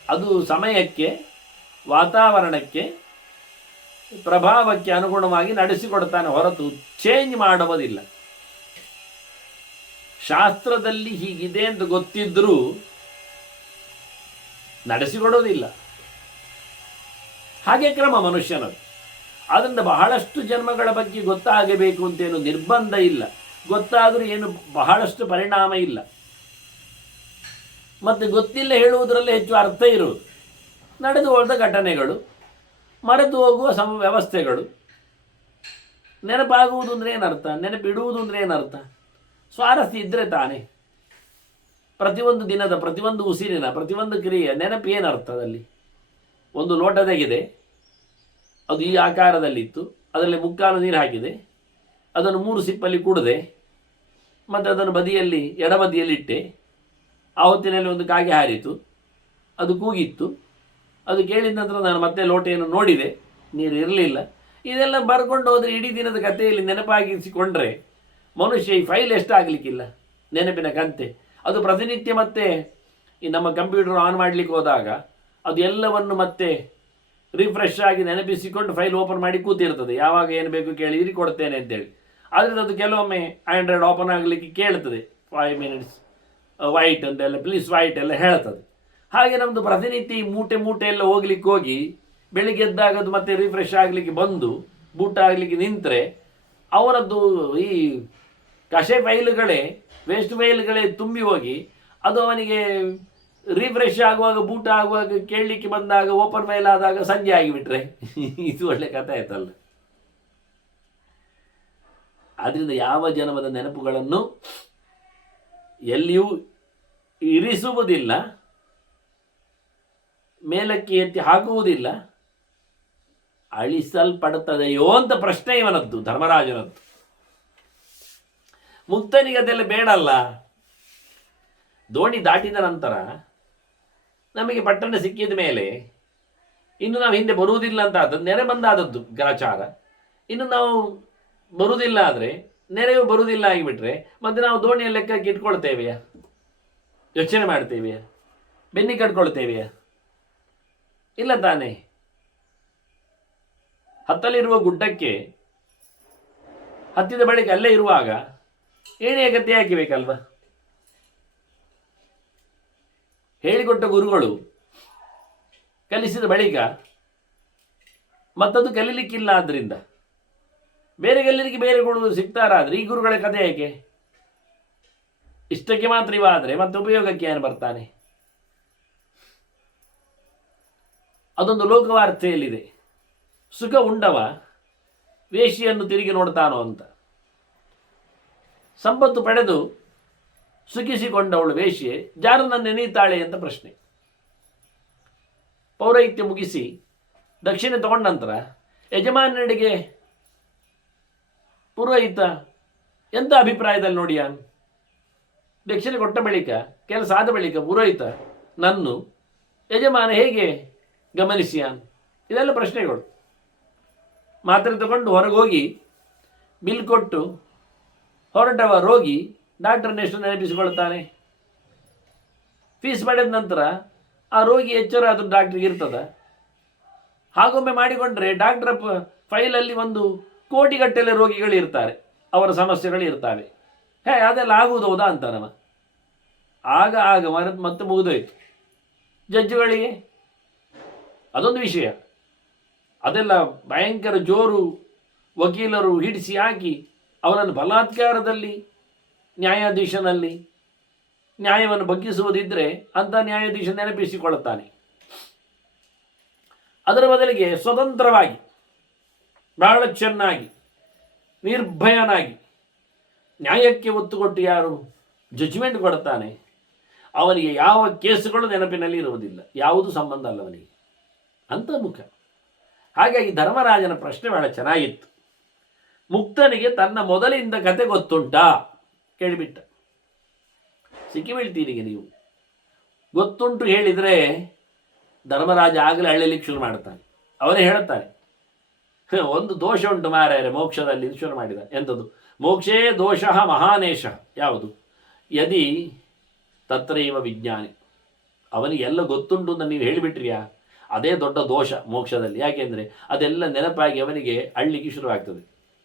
ಅದು ಸಮಯಕ್ಕೆ, ವಾತಾವರಣಕ್ಕೆ, ಪ್ರಭಾವಕ್ಕೆ ಅನುಗುಣವಾಗಿ ನಡೆಸಿಕೊಡ್ತಾನೆ ಹೊರತು ಚೇಂಜ್ ಮಾಡುವುದಿಲ್ಲ. ಶಾಸ್ತ್ರದಲ್ಲಿ ಹೀಗಿದೆ ಅಂತ ಗೊತ್ತಿದ್ರೂ ನಡೆಸಿಕೊಡೋದಿಲ್ಲ. ಹಾಗೆ ಕ್ರಮ ಮನುಷ್ಯನದು. ಆದ್ದರಿಂದ ಬಹಳಷ್ಟು ಜನ್ಮಗಳ ಬಗ್ಗೆ ಗೊತ್ತಾಗಬೇಕು ಅಂತೇನು ನಿರ್ಬಂಧ ಇಲ್ಲ, ಗೊತ್ತಾದರೂ ಏನು ಬಹಳಷ್ಟು ಪರಿಣಾಮ ಇಲ್ಲ. ಮತ್ತು ಗೊತ್ತಿಲ್ಲ ಹೇಳುವುದರಲ್ಲಿ ಹೆಚ್ಚು ಅರ್ಥ ಇರುವುದು. ನಡೆದು ಹೋದ ಘಟನೆಗಳು, ಮರೆತು ಹೋಗುವ ವ್ಯವಸ್ಥೆಗಳು. ನೆನಪಾಗುವುದು ಅಂದರೆ ಏನರ್ಥ? ನೆನಪಿಡುವುದು ಅಂದರೆ ಏನರ್ಥ? ಸ್ವಾರಸ್ಯ ಇದ್ದರೆ ತಾನೇ. ಪ್ರತಿಯೊಂದು ದಿನದ, ಪ್ರತಿಯೊಂದು ಉಸಿರಿನ, ಪ್ರತಿಯೊಂದು ಕ್ರಿಯೆ ನೆನಪು ಏನರ್ಥದಲ್ಲಿ? ಒಂದು ಲೋಟ ತೆಗೆದೆ, ಅದು ಈ ಆಕಾರದಲ್ಲಿತ್ತು, ಅದರಲ್ಲಿ ಮುಕ್ಕಾಲು ನೀರು ಹಾಕಿದೆ, ಅದನ್ನು 3 ಸಿಪ್ಪಲ್ಲಿ ಕುಡಿದೆ, ಮತ್ತು ಅದನ್ನು ಬದಿಯಲ್ಲಿ, ಎಡಬದಿಯಲ್ಲಿಟ್ಟೆ. ಆ ಹೊತ್ತಿನಲ್ಲಿ ಒಂದು ಕಾಗೆ ಹಾರಿತು, ಅದು ಕೂಗಿತ್ತು, ಅದು ಕೇಳಿದ ನಂತರ ನಾನು ಮತ್ತೆ ಲೋಟೆಯನ್ನು ನೋಡಿದೆ, ನೀರು ಇರಲಿಲ್ಲ. ಇದೆಲ್ಲ ಬರ್ಕೊಂಡು ಹೋದರೆ ಇಡೀ ದಿನದ ಕಥೆಯಲ್ಲಿ ನೆನಪಾಗಿಸಿಕೊಂಡ್ರೆ ಮನುಷ್ಯ ಈ ಫೈಲ್ ಎಷ್ಟಾಗಲಿಕ್ಕಿಲ್ಲ, ನೆನಪಿನ ಕಂತೆ. ಅದು ಪ್ರತಿನಿತ್ಯ ಮತ್ತೆ ಈ ನಮ್ಮ ಕಂಪ್ಯೂಟರ್ ಆನ್ ಮಾಡಲಿಕ್ಕೆ ಹೋದಾಗ ಅದು ಎಲ್ಲವನ್ನು ಮತ್ತೆ ರಿಫ್ರೆಶ್ ಆಗಿ ನೆನಪಿಸಿಕೊಂಡು ಫೈಲ್ ಓಪನ್ ಮಾಡಿ ಕೂತಿರ್ತದೆ. ಯಾವಾಗ ಏನು ಬೇಕು ಕೇಳಿದಿರಿ ಕೊಡ್ತೇನೆ ಅಂತೇಳಿ. ಆದ್ದರಿಂದ ಅದು ಕೆಲವೊಮ್ಮೆ ಆ್ಯಂಡ್ರಾಯ್ಡ್ ಓಪನ್ ಆಗಲಿಕ್ಕೆ ಕೇಳ್ತದೆ, 5 minutes ವೈಟ್ ಅಂತೆಲ್ಲ, ಪ್ಲೀಸ್ ವೈಟ್ ಎಲ್ಲ ಹೇಳ್ತದೆ. ಹಾಗೆ ನಮ್ಮದು ಪ್ರತಿನಿತ್ಯ ಈ ಮೂಟೆ ಎಲ್ಲ ಹೋಗ್ಲಿಕ್ಕೆ ಹೋಗಿ ಬೆಳಿಗ್ಗೆ ಎದ್ದಾಗ ಅದು ಮತ್ತೆ ರಿಫ್ರೆಶ್ ಆಗಲಿಕ್ಕೆ ಬಂದು ಬೂಟ ಆಗಲಿಕ್ಕೆ ನಿಂತರೆ ಅವರದ್ದು ಈ ಕಷೆ ಫೈಲುಗಳೇ, ವೇಸ್ಟ್ ಫೈಲ್ಗಳೇ ತುಂಬಿ ಹೋಗಿ ಅದು ಅವನಿಗೆ ರಿಫ್ರೆಶ್ ಆಗುವಾಗ, ಬೂಟ ಆಗುವಾಗ, ಕೇಳಲಿಕ್ಕೆ ಬಂದಾಗ, ಓಪನ್ ಫೈಲ್ ಆದಾಗ ಸಂಜೆ ಆಗಿಬಿಟ್ರೆ ಇದು ಒಳ್ಳೆ ಕಥೆ ಆಯ್ತಲ್ಲ. ಆದ್ದರಿಂದ ಯಾವ ಜನ್ಮದ ನೆನಪುಗಳನ್ನು ಎಲ್ಲಿಯೂ ಇರಿಸುವುದಿಲ್ಲ, ಮೇಲಕ್ಕೆ ಎತ್ತಿ ಹಾಕುವುದಿಲ್ಲ, ಅಳಿಸಲ್ಪಡುತ್ತದೆಯೋ ಅಂತ ಪ್ರಶ್ನೆ ಇವನದ್ದು, ಧರ್ಮರಾಜನದ್ದು. ಮುಕ್ತನಿಗೆ ಅದೆಲ್ಲ ಬೇಡಲ್ಲ. ದೋಣಿ ದಾಟಿದ ನಂತರ ನಮಗೆ ಪಟ್ಟಣ ಸಿಕ್ಕಿದ ಮೇಲೆ ಇನ್ನು ನಾವು ಹಿಂದೆ ಬರುವುದಿಲ್ಲ ಅಂತ ಆದದ್ದು, ನೆರೆ ಬಂದಾದದ್ದು ಗ್ರಚಾರ. ಇನ್ನು ನಾವು ಬರುವುದಿಲ್ಲ ಆದರೆ, ನೆರೆಯು ಬರುವುದಿಲ್ಲ ಆಗಿಬಿಟ್ರೆ ಮತ್ತೆ ನಾವು ದೋಣಿಯ ಲೆಕ್ಕಕ್ಕೆ ಇಟ್ಕೊಳ್ತೇವೆಯಾ? ಯೋಚನೆ ಮಾಡ್ತೇವೆಯಾ? ಬೆನ್ನಿ ಕಟ್ಕೊಳ್ತೇವೆಯಾ? ಇಲ್ಲ ತಾನೇ. ಹತ್ತಲಿರುವ ಗುಡ್ಡಕ್ಕೆ ಹತ್ತಿದ ಬಳಿಕ ಅಲ್ಲೇ ಇರುವಾಗ ಏನೇ ಗತಿ ಹಾಕಿಬೇಕಲ್ವ? ಹೇಳಿಕೊಟ್ಟ ಗುರುಗಳು ಕಲಿಸಿದ ಬಳಿಕ ಮತ್ತದು ಕಲೀಲಿಕ್ಕಿಲ್ಲ. ಆದ್ದರಿಂದ ಬೇರೆ ಗೆಲ್ಲರಿಗೆ ಬೇರೆ ಗುರುಗಳು ಸಿಗ್ತಾರಾದ್ರೆ ಈ ಗುರುಗಳ ಕಥೆ ಯಾಕೆ? ಇಷ್ಟಕ್ಕೆ ಮಾತ್ರ ಇವಾದರೆ ಮತ್ತೆ ಉಪಯೋಗಕ್ಕೆ ಏನು ಬರ್ತಾನೆ? ಅದೊಂದು ಲೋಕವಾರ್ತೆಯಲ್ಲಿದೆ, ಸುಖ ಉಂಡವ ವೇಷಿಯನ್ನು ತಿರುಗಿ ನೋಡ್ತಾನೋ ಅಂತ. ಸಂಪತ್ತು ಪಡೆದು ಸುಖಿಸಿಕೊಂಡವಳು ವೇಶ್ಯೆ ಜಾರನ್ನು ನೆನೆಯುತ್ತಾಳೆ ಅಂತ ಪ್ರಶ್ನೆ. ಪೌರಹಿತ್ಯ ಮುಗಿಸಿ ದಕ್ಷಿಣೆ ತಗೊಂಡ ನಂತರ ಯಜಮಾನನಿಗೆ ಪುರೋಹಿತ ಎಂಥ ಅಭಿಪ್ರಾಯದಲ್ಲಿ ನೋಡಿಯ? ದಕ್ಷಿಣೆ ಕೊಟ್ಟ ಬಳಿಕ, ಕೆಲಸ ಆದ ಬಳಿಕ ಪುರೋಹಿತ ನನ್ನು ಯಜಮಾನ ಹೇಗೆ ಗಮನಿಸಿಯಾನ್? ಇದೆಲ್ಲ ಪ್ರಶ್ನೆಗಳು. ಮಾತ್ರೆ ತಗೊಂಡು ಹೊರಗೋಗಿ ಬಿಲ್ ಕೊಟ್ಟು ಹೊರಟವ ರೋಗಿ ಡಾಕ್ಟರ್ನ ಎಷ್ಟು ನೆನಪಿಸಿಕೊಳ್ತಾನೆ? ಫೀಸ್ ಪಡೆದ ನಂತರ ಆ ರೋಗಿ ಎಚ್ಚರ ಆದರೂ ಡಾಕ್ಟ್ರಿಗೆ ಇರ್ತದ? ಹಾಗೊಮ್ಮೆ ಮಾಡಿಕೊಂಡ್ರೆ ಡಾಕ್ಟರ್ ಫೈಲಲ್ಲಿ 1 ಕೋಟಿಗಟ್ಟಲೆ ರೋಗಿಗಳು ಇರ್ತಾರೆ, ಅವರ ಸಮಸ್ಯೆಗಳು ಇರ್ತವೆ. ಅದೆಲ್ಲ ಆಗುವುದು ಹೌದಾ ಅಂತ ನಮ್ಮ ಆಗ ಮತ್ತೆ ಮುಗಿದೋಯ್ತು. ಜಡ್ಜುಗಳಿಗೆ ಅದೊಂದು ವಿಷಯ, ಅದೆಲ್ಲ ಭಯಂಕರ ಜೋರು ವಕೀಲರು ಹಿಡಿಸಿ ಹಾಕಿ ಅವನನ್ನು ಬಲಾತ್ಕಾರದಲ್ಲಿ ನ್ಯಾಯಾಧೀಶನಲ್ಲಿ ನ್ಯಾಯವನ್ನು ಬಗ್ಗಿಸುವುದಿದ್ದರೆ ಅಂಥ ನ್ಯಾಯಾಧೀಶ ನೆನಪಿಸಿಕೊಳ್ಳುತ್ತಾನೆ. ಅದರ ಬದಲಿಗೆ ಸ್ವತಂತ್ರವಾಗಿ ಬಹಳ ಚೆನ್ನಾಗಿ ನಿರ್ಭಯನಾಗಿ ನ್ಯಾಯಕ್ಕೆ ಒತ್ತು ಕೊಟ್ಟು ಯಾರು ಜಡ್ಜ್ಮೆಂಟ್ ಕೊಡ್ತಾನೆ ಅವನಿಗೆ ಯಾವ ಕೇಸುಗಳು ನೆನಪಿನಲ್ಲಿ ಇರುವುದಿಲ್ಲ, ಯಾವುದು ಸಂಬಂಧ ಅಲ್ಲ ಅವನಿಗೆ, ಅಂತರ್ಮುಖ. ಹಾಗಾಗಿ ಧರ್ಮರಾಜನ ಪ್ರಶ್ನೆ ಬಹಳ ಚೆನ್ನಾಗಿತ್ತು. ಮುಕ್ತನಿಗೆ ತನ್ನ ಮೊದಲಿಂದ ಕತೆ ಗೊತ್ತುಂಟಾ ಕೇಳಿಬಿಟ್ಟ. ಸಿಕ್ಕಿ ಬೀಳ್ತೀರಿಗೆ ನೀವು. ಗೊತ್ತುಂಟು ಹೇಳಿದರೆ ಧರ್ಮರಾಜ ಆಗಲೇ ಅಳ್ಳಲಿಕ್ಕೆ ಶುರು ಮಾಡ್ತಾನೆ. ಅವನೇ ಹೇಳುತ್ತಾನೆ, ಒಂದು ದೋಷ ಉಂಟು ಮಾರಾಯರೆ ಮೋಕ್ಷದಲ್ಲಿ ಶುರು ಮಾಡಿದ. ಎಂಥದ್ದು? ಮೋಕ್ಷೇ ದೋಷ ಮಹಾನೇಶ. ಯಾವುದು? ಯದಿ ತತ್ರೈವ ವಿಜ್ಞಾನಿ. ಅವನಿಗೆ ಎಲ್ಲ ಗೊತ್ತುಂಟು ಅಂತ ನೀವು ಹೇಳಿಬಿಟ್ರಿಯಾ, ಅದೇ ದೊಡ್ಡ ದೋಷ ಮೋಕ್ಷದಲ್ಲಿ. ಯಾಕೆಂದರೆ ಅದೆಲ್ಲ ನೆನಪಾಗಿ ಅವನಿಗೆ ಅಳ್ಳಿಕ್ಕೆ ಶುರುವಾಗ್ತದೆ,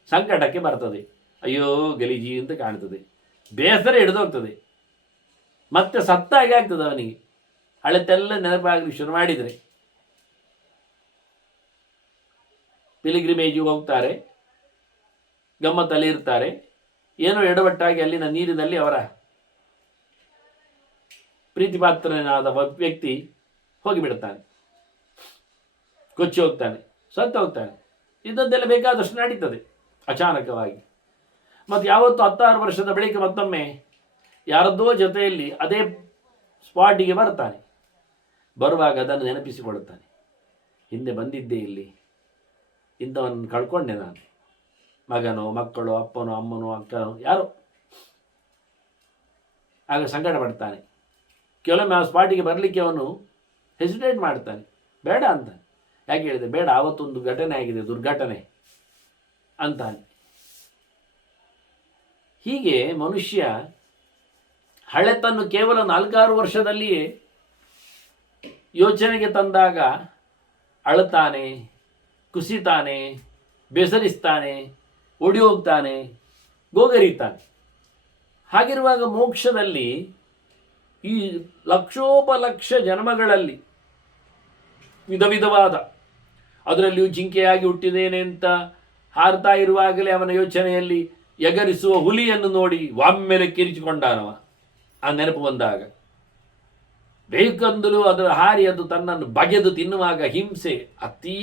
ಸಂಕಟಕ್ಕೆ ಬರ್ತದೆ, ಅಯ್ಯೋ ಗಲೀಜಿ ಅಂತ ಕಾಣ್ತದೆ, ಬೇಸರ ಹಿಡಿದೋಗ್ತದೆ, ಮತ್ತೆ ಸತ್ತಾಗಿ ಆಗ್ತದೆ ಅವನಿಗೆ ಹಳೆತೆಲ್ಲ ನೆನಪಾಗಲಿಕ್ಕೆ ಶುರು ಮಾಡಿದರೆ. ಪಿಲಿಗ್ರಿಮೇಜಿಗೆ ಹೋಗ್ತಾರೆ, ಗಮ್ಮತ್ತಲ್ಲಿ ಇರ್ತಾರೆ, ಏನೋ ಎಡವಟ್ಟಾಗಿ ಅಲ್ಲಿನ ನೀರಿನಲ್ಲಿ ಅವರ ಪ್ರೀತಿಪಾತ್ರನಾದ ವ್ಯಕ್ತಿ ಹೋಗಿಬಿಡ್ತಾನೆ, ಕೊಚ್ಚಿ ಹೋಗ್ತಾನೆ, ಸತ್ತು ಹೋಗ್ತಾನೆ. ಇದ್ದದ್ದೆಲ್ಲ ಬೇಕಾದಷ್ಟು ನಡೀತದೆ ಅಚಾನಕವಾಗಿ. ಮತ್ತು ಯಾವತ್ತು 16 ವರ್ಷದ ಬಳಿಕ ಮತ್ತೊಮ್ಮೆ ಯಾರದ್ದೋ ಜೊತೆಯಲ್ಲಿ ಅದೇ ಸ್ಪಾಟಿಗೆ ಬರ್ತಾನೆ. ಬರುವಾಗ ಅದನ್ನು ನೆನಪಿಸಿಕೊಳ್ಳುತ್ತಾನೆ, ಹಿಂದೆ ಬಂದಿದ್ದೆ ಇಲ್ಲಿ, ಇಂಥವನ್ನು ಕಳ್ಕೊಂಡೆ ನಾನು, ಮಗನೋ ಮಕ್ಕಳು ಅಪ್ಪನೋ ಅಮ್ಮನೋ ಅಕ್ಕನೋ ಯಾರೋ. ಆಗ ಸಂಕಟ ಪಡ್ತಾನೆ. ಕೆಲವೊಮ್ಮೆ ಆ ಸ್ಪಾಟಿಗೆ ಬರಲಿಕ್ಕೆ ಅವನು ಹೆಸಿಟೇಟ್ ಮಾಡ್ತಾನೆ, ಬೇಡ ಅಂತಾನೆ. ಯಾಕೆ ಹೇಳಿದೆ? ಬೇಡ, ಆವತ್ತೊಂದು ಘಟನೆ ಆಗಿದೆ, ದುರ್ಘಟನೆ ಅಂತಾನೆ. ಹೀಗೆ ಮನುಷ್ಯ ಹಳೆತನ್ನು ಕೇವಲ 4-6 ವರ್ಷದಲ್ಲಿಯೇ ಯೋಚನೆಗೆ ತಂದಾಗ ಅಳುತ್ತಾನೆ, ಕುಸಿತಾನೆ, ಬೇಸರಿಸ್ತಾನೆ, ಓಡಿ ಹೋಗ್ತಾನೆ, ಗೋಗರಿತಾನೆ. ಹಾಗಿರುವಾಗ ಮೋಕ್ಷದಲ್ಲಿ ಈ ಲಕ್ಷೋಪಲಕ್ಷ ಜನ್ಮಗಳಲ್ಲಿ ವಿಧ ವಿಧವಾದ, ಅದರಲ್ಲಿಯೂ ಜಿಂಕೆಯಾಗಿ ಹುಟ್ಟಿದ್ದೇನೆ ಅಂತ ಹಾರ್ತಾ ಇರುವಾಗಲೇ ಅವನ ಯೋಚನೆಯಲ್ಲಿ ಎಗರಿಸುವ ಹುಲಿಯನ್ನು ನೋಡಿ ಒಮ್ಮೆಲೆ ಕಿರಿಚಿಕೊಂಡಾನವ. ಆ ನೆನಪು ಬಂದಾಗ ಬೇಕಂದಲೂ ಅದರ ಹಾರಿ ಅದು ತನ್ನನ್ನು ಬಗೆದು ತಿನ್ನುವಾಗ ಹಿಂಸೆ, ಅತೀ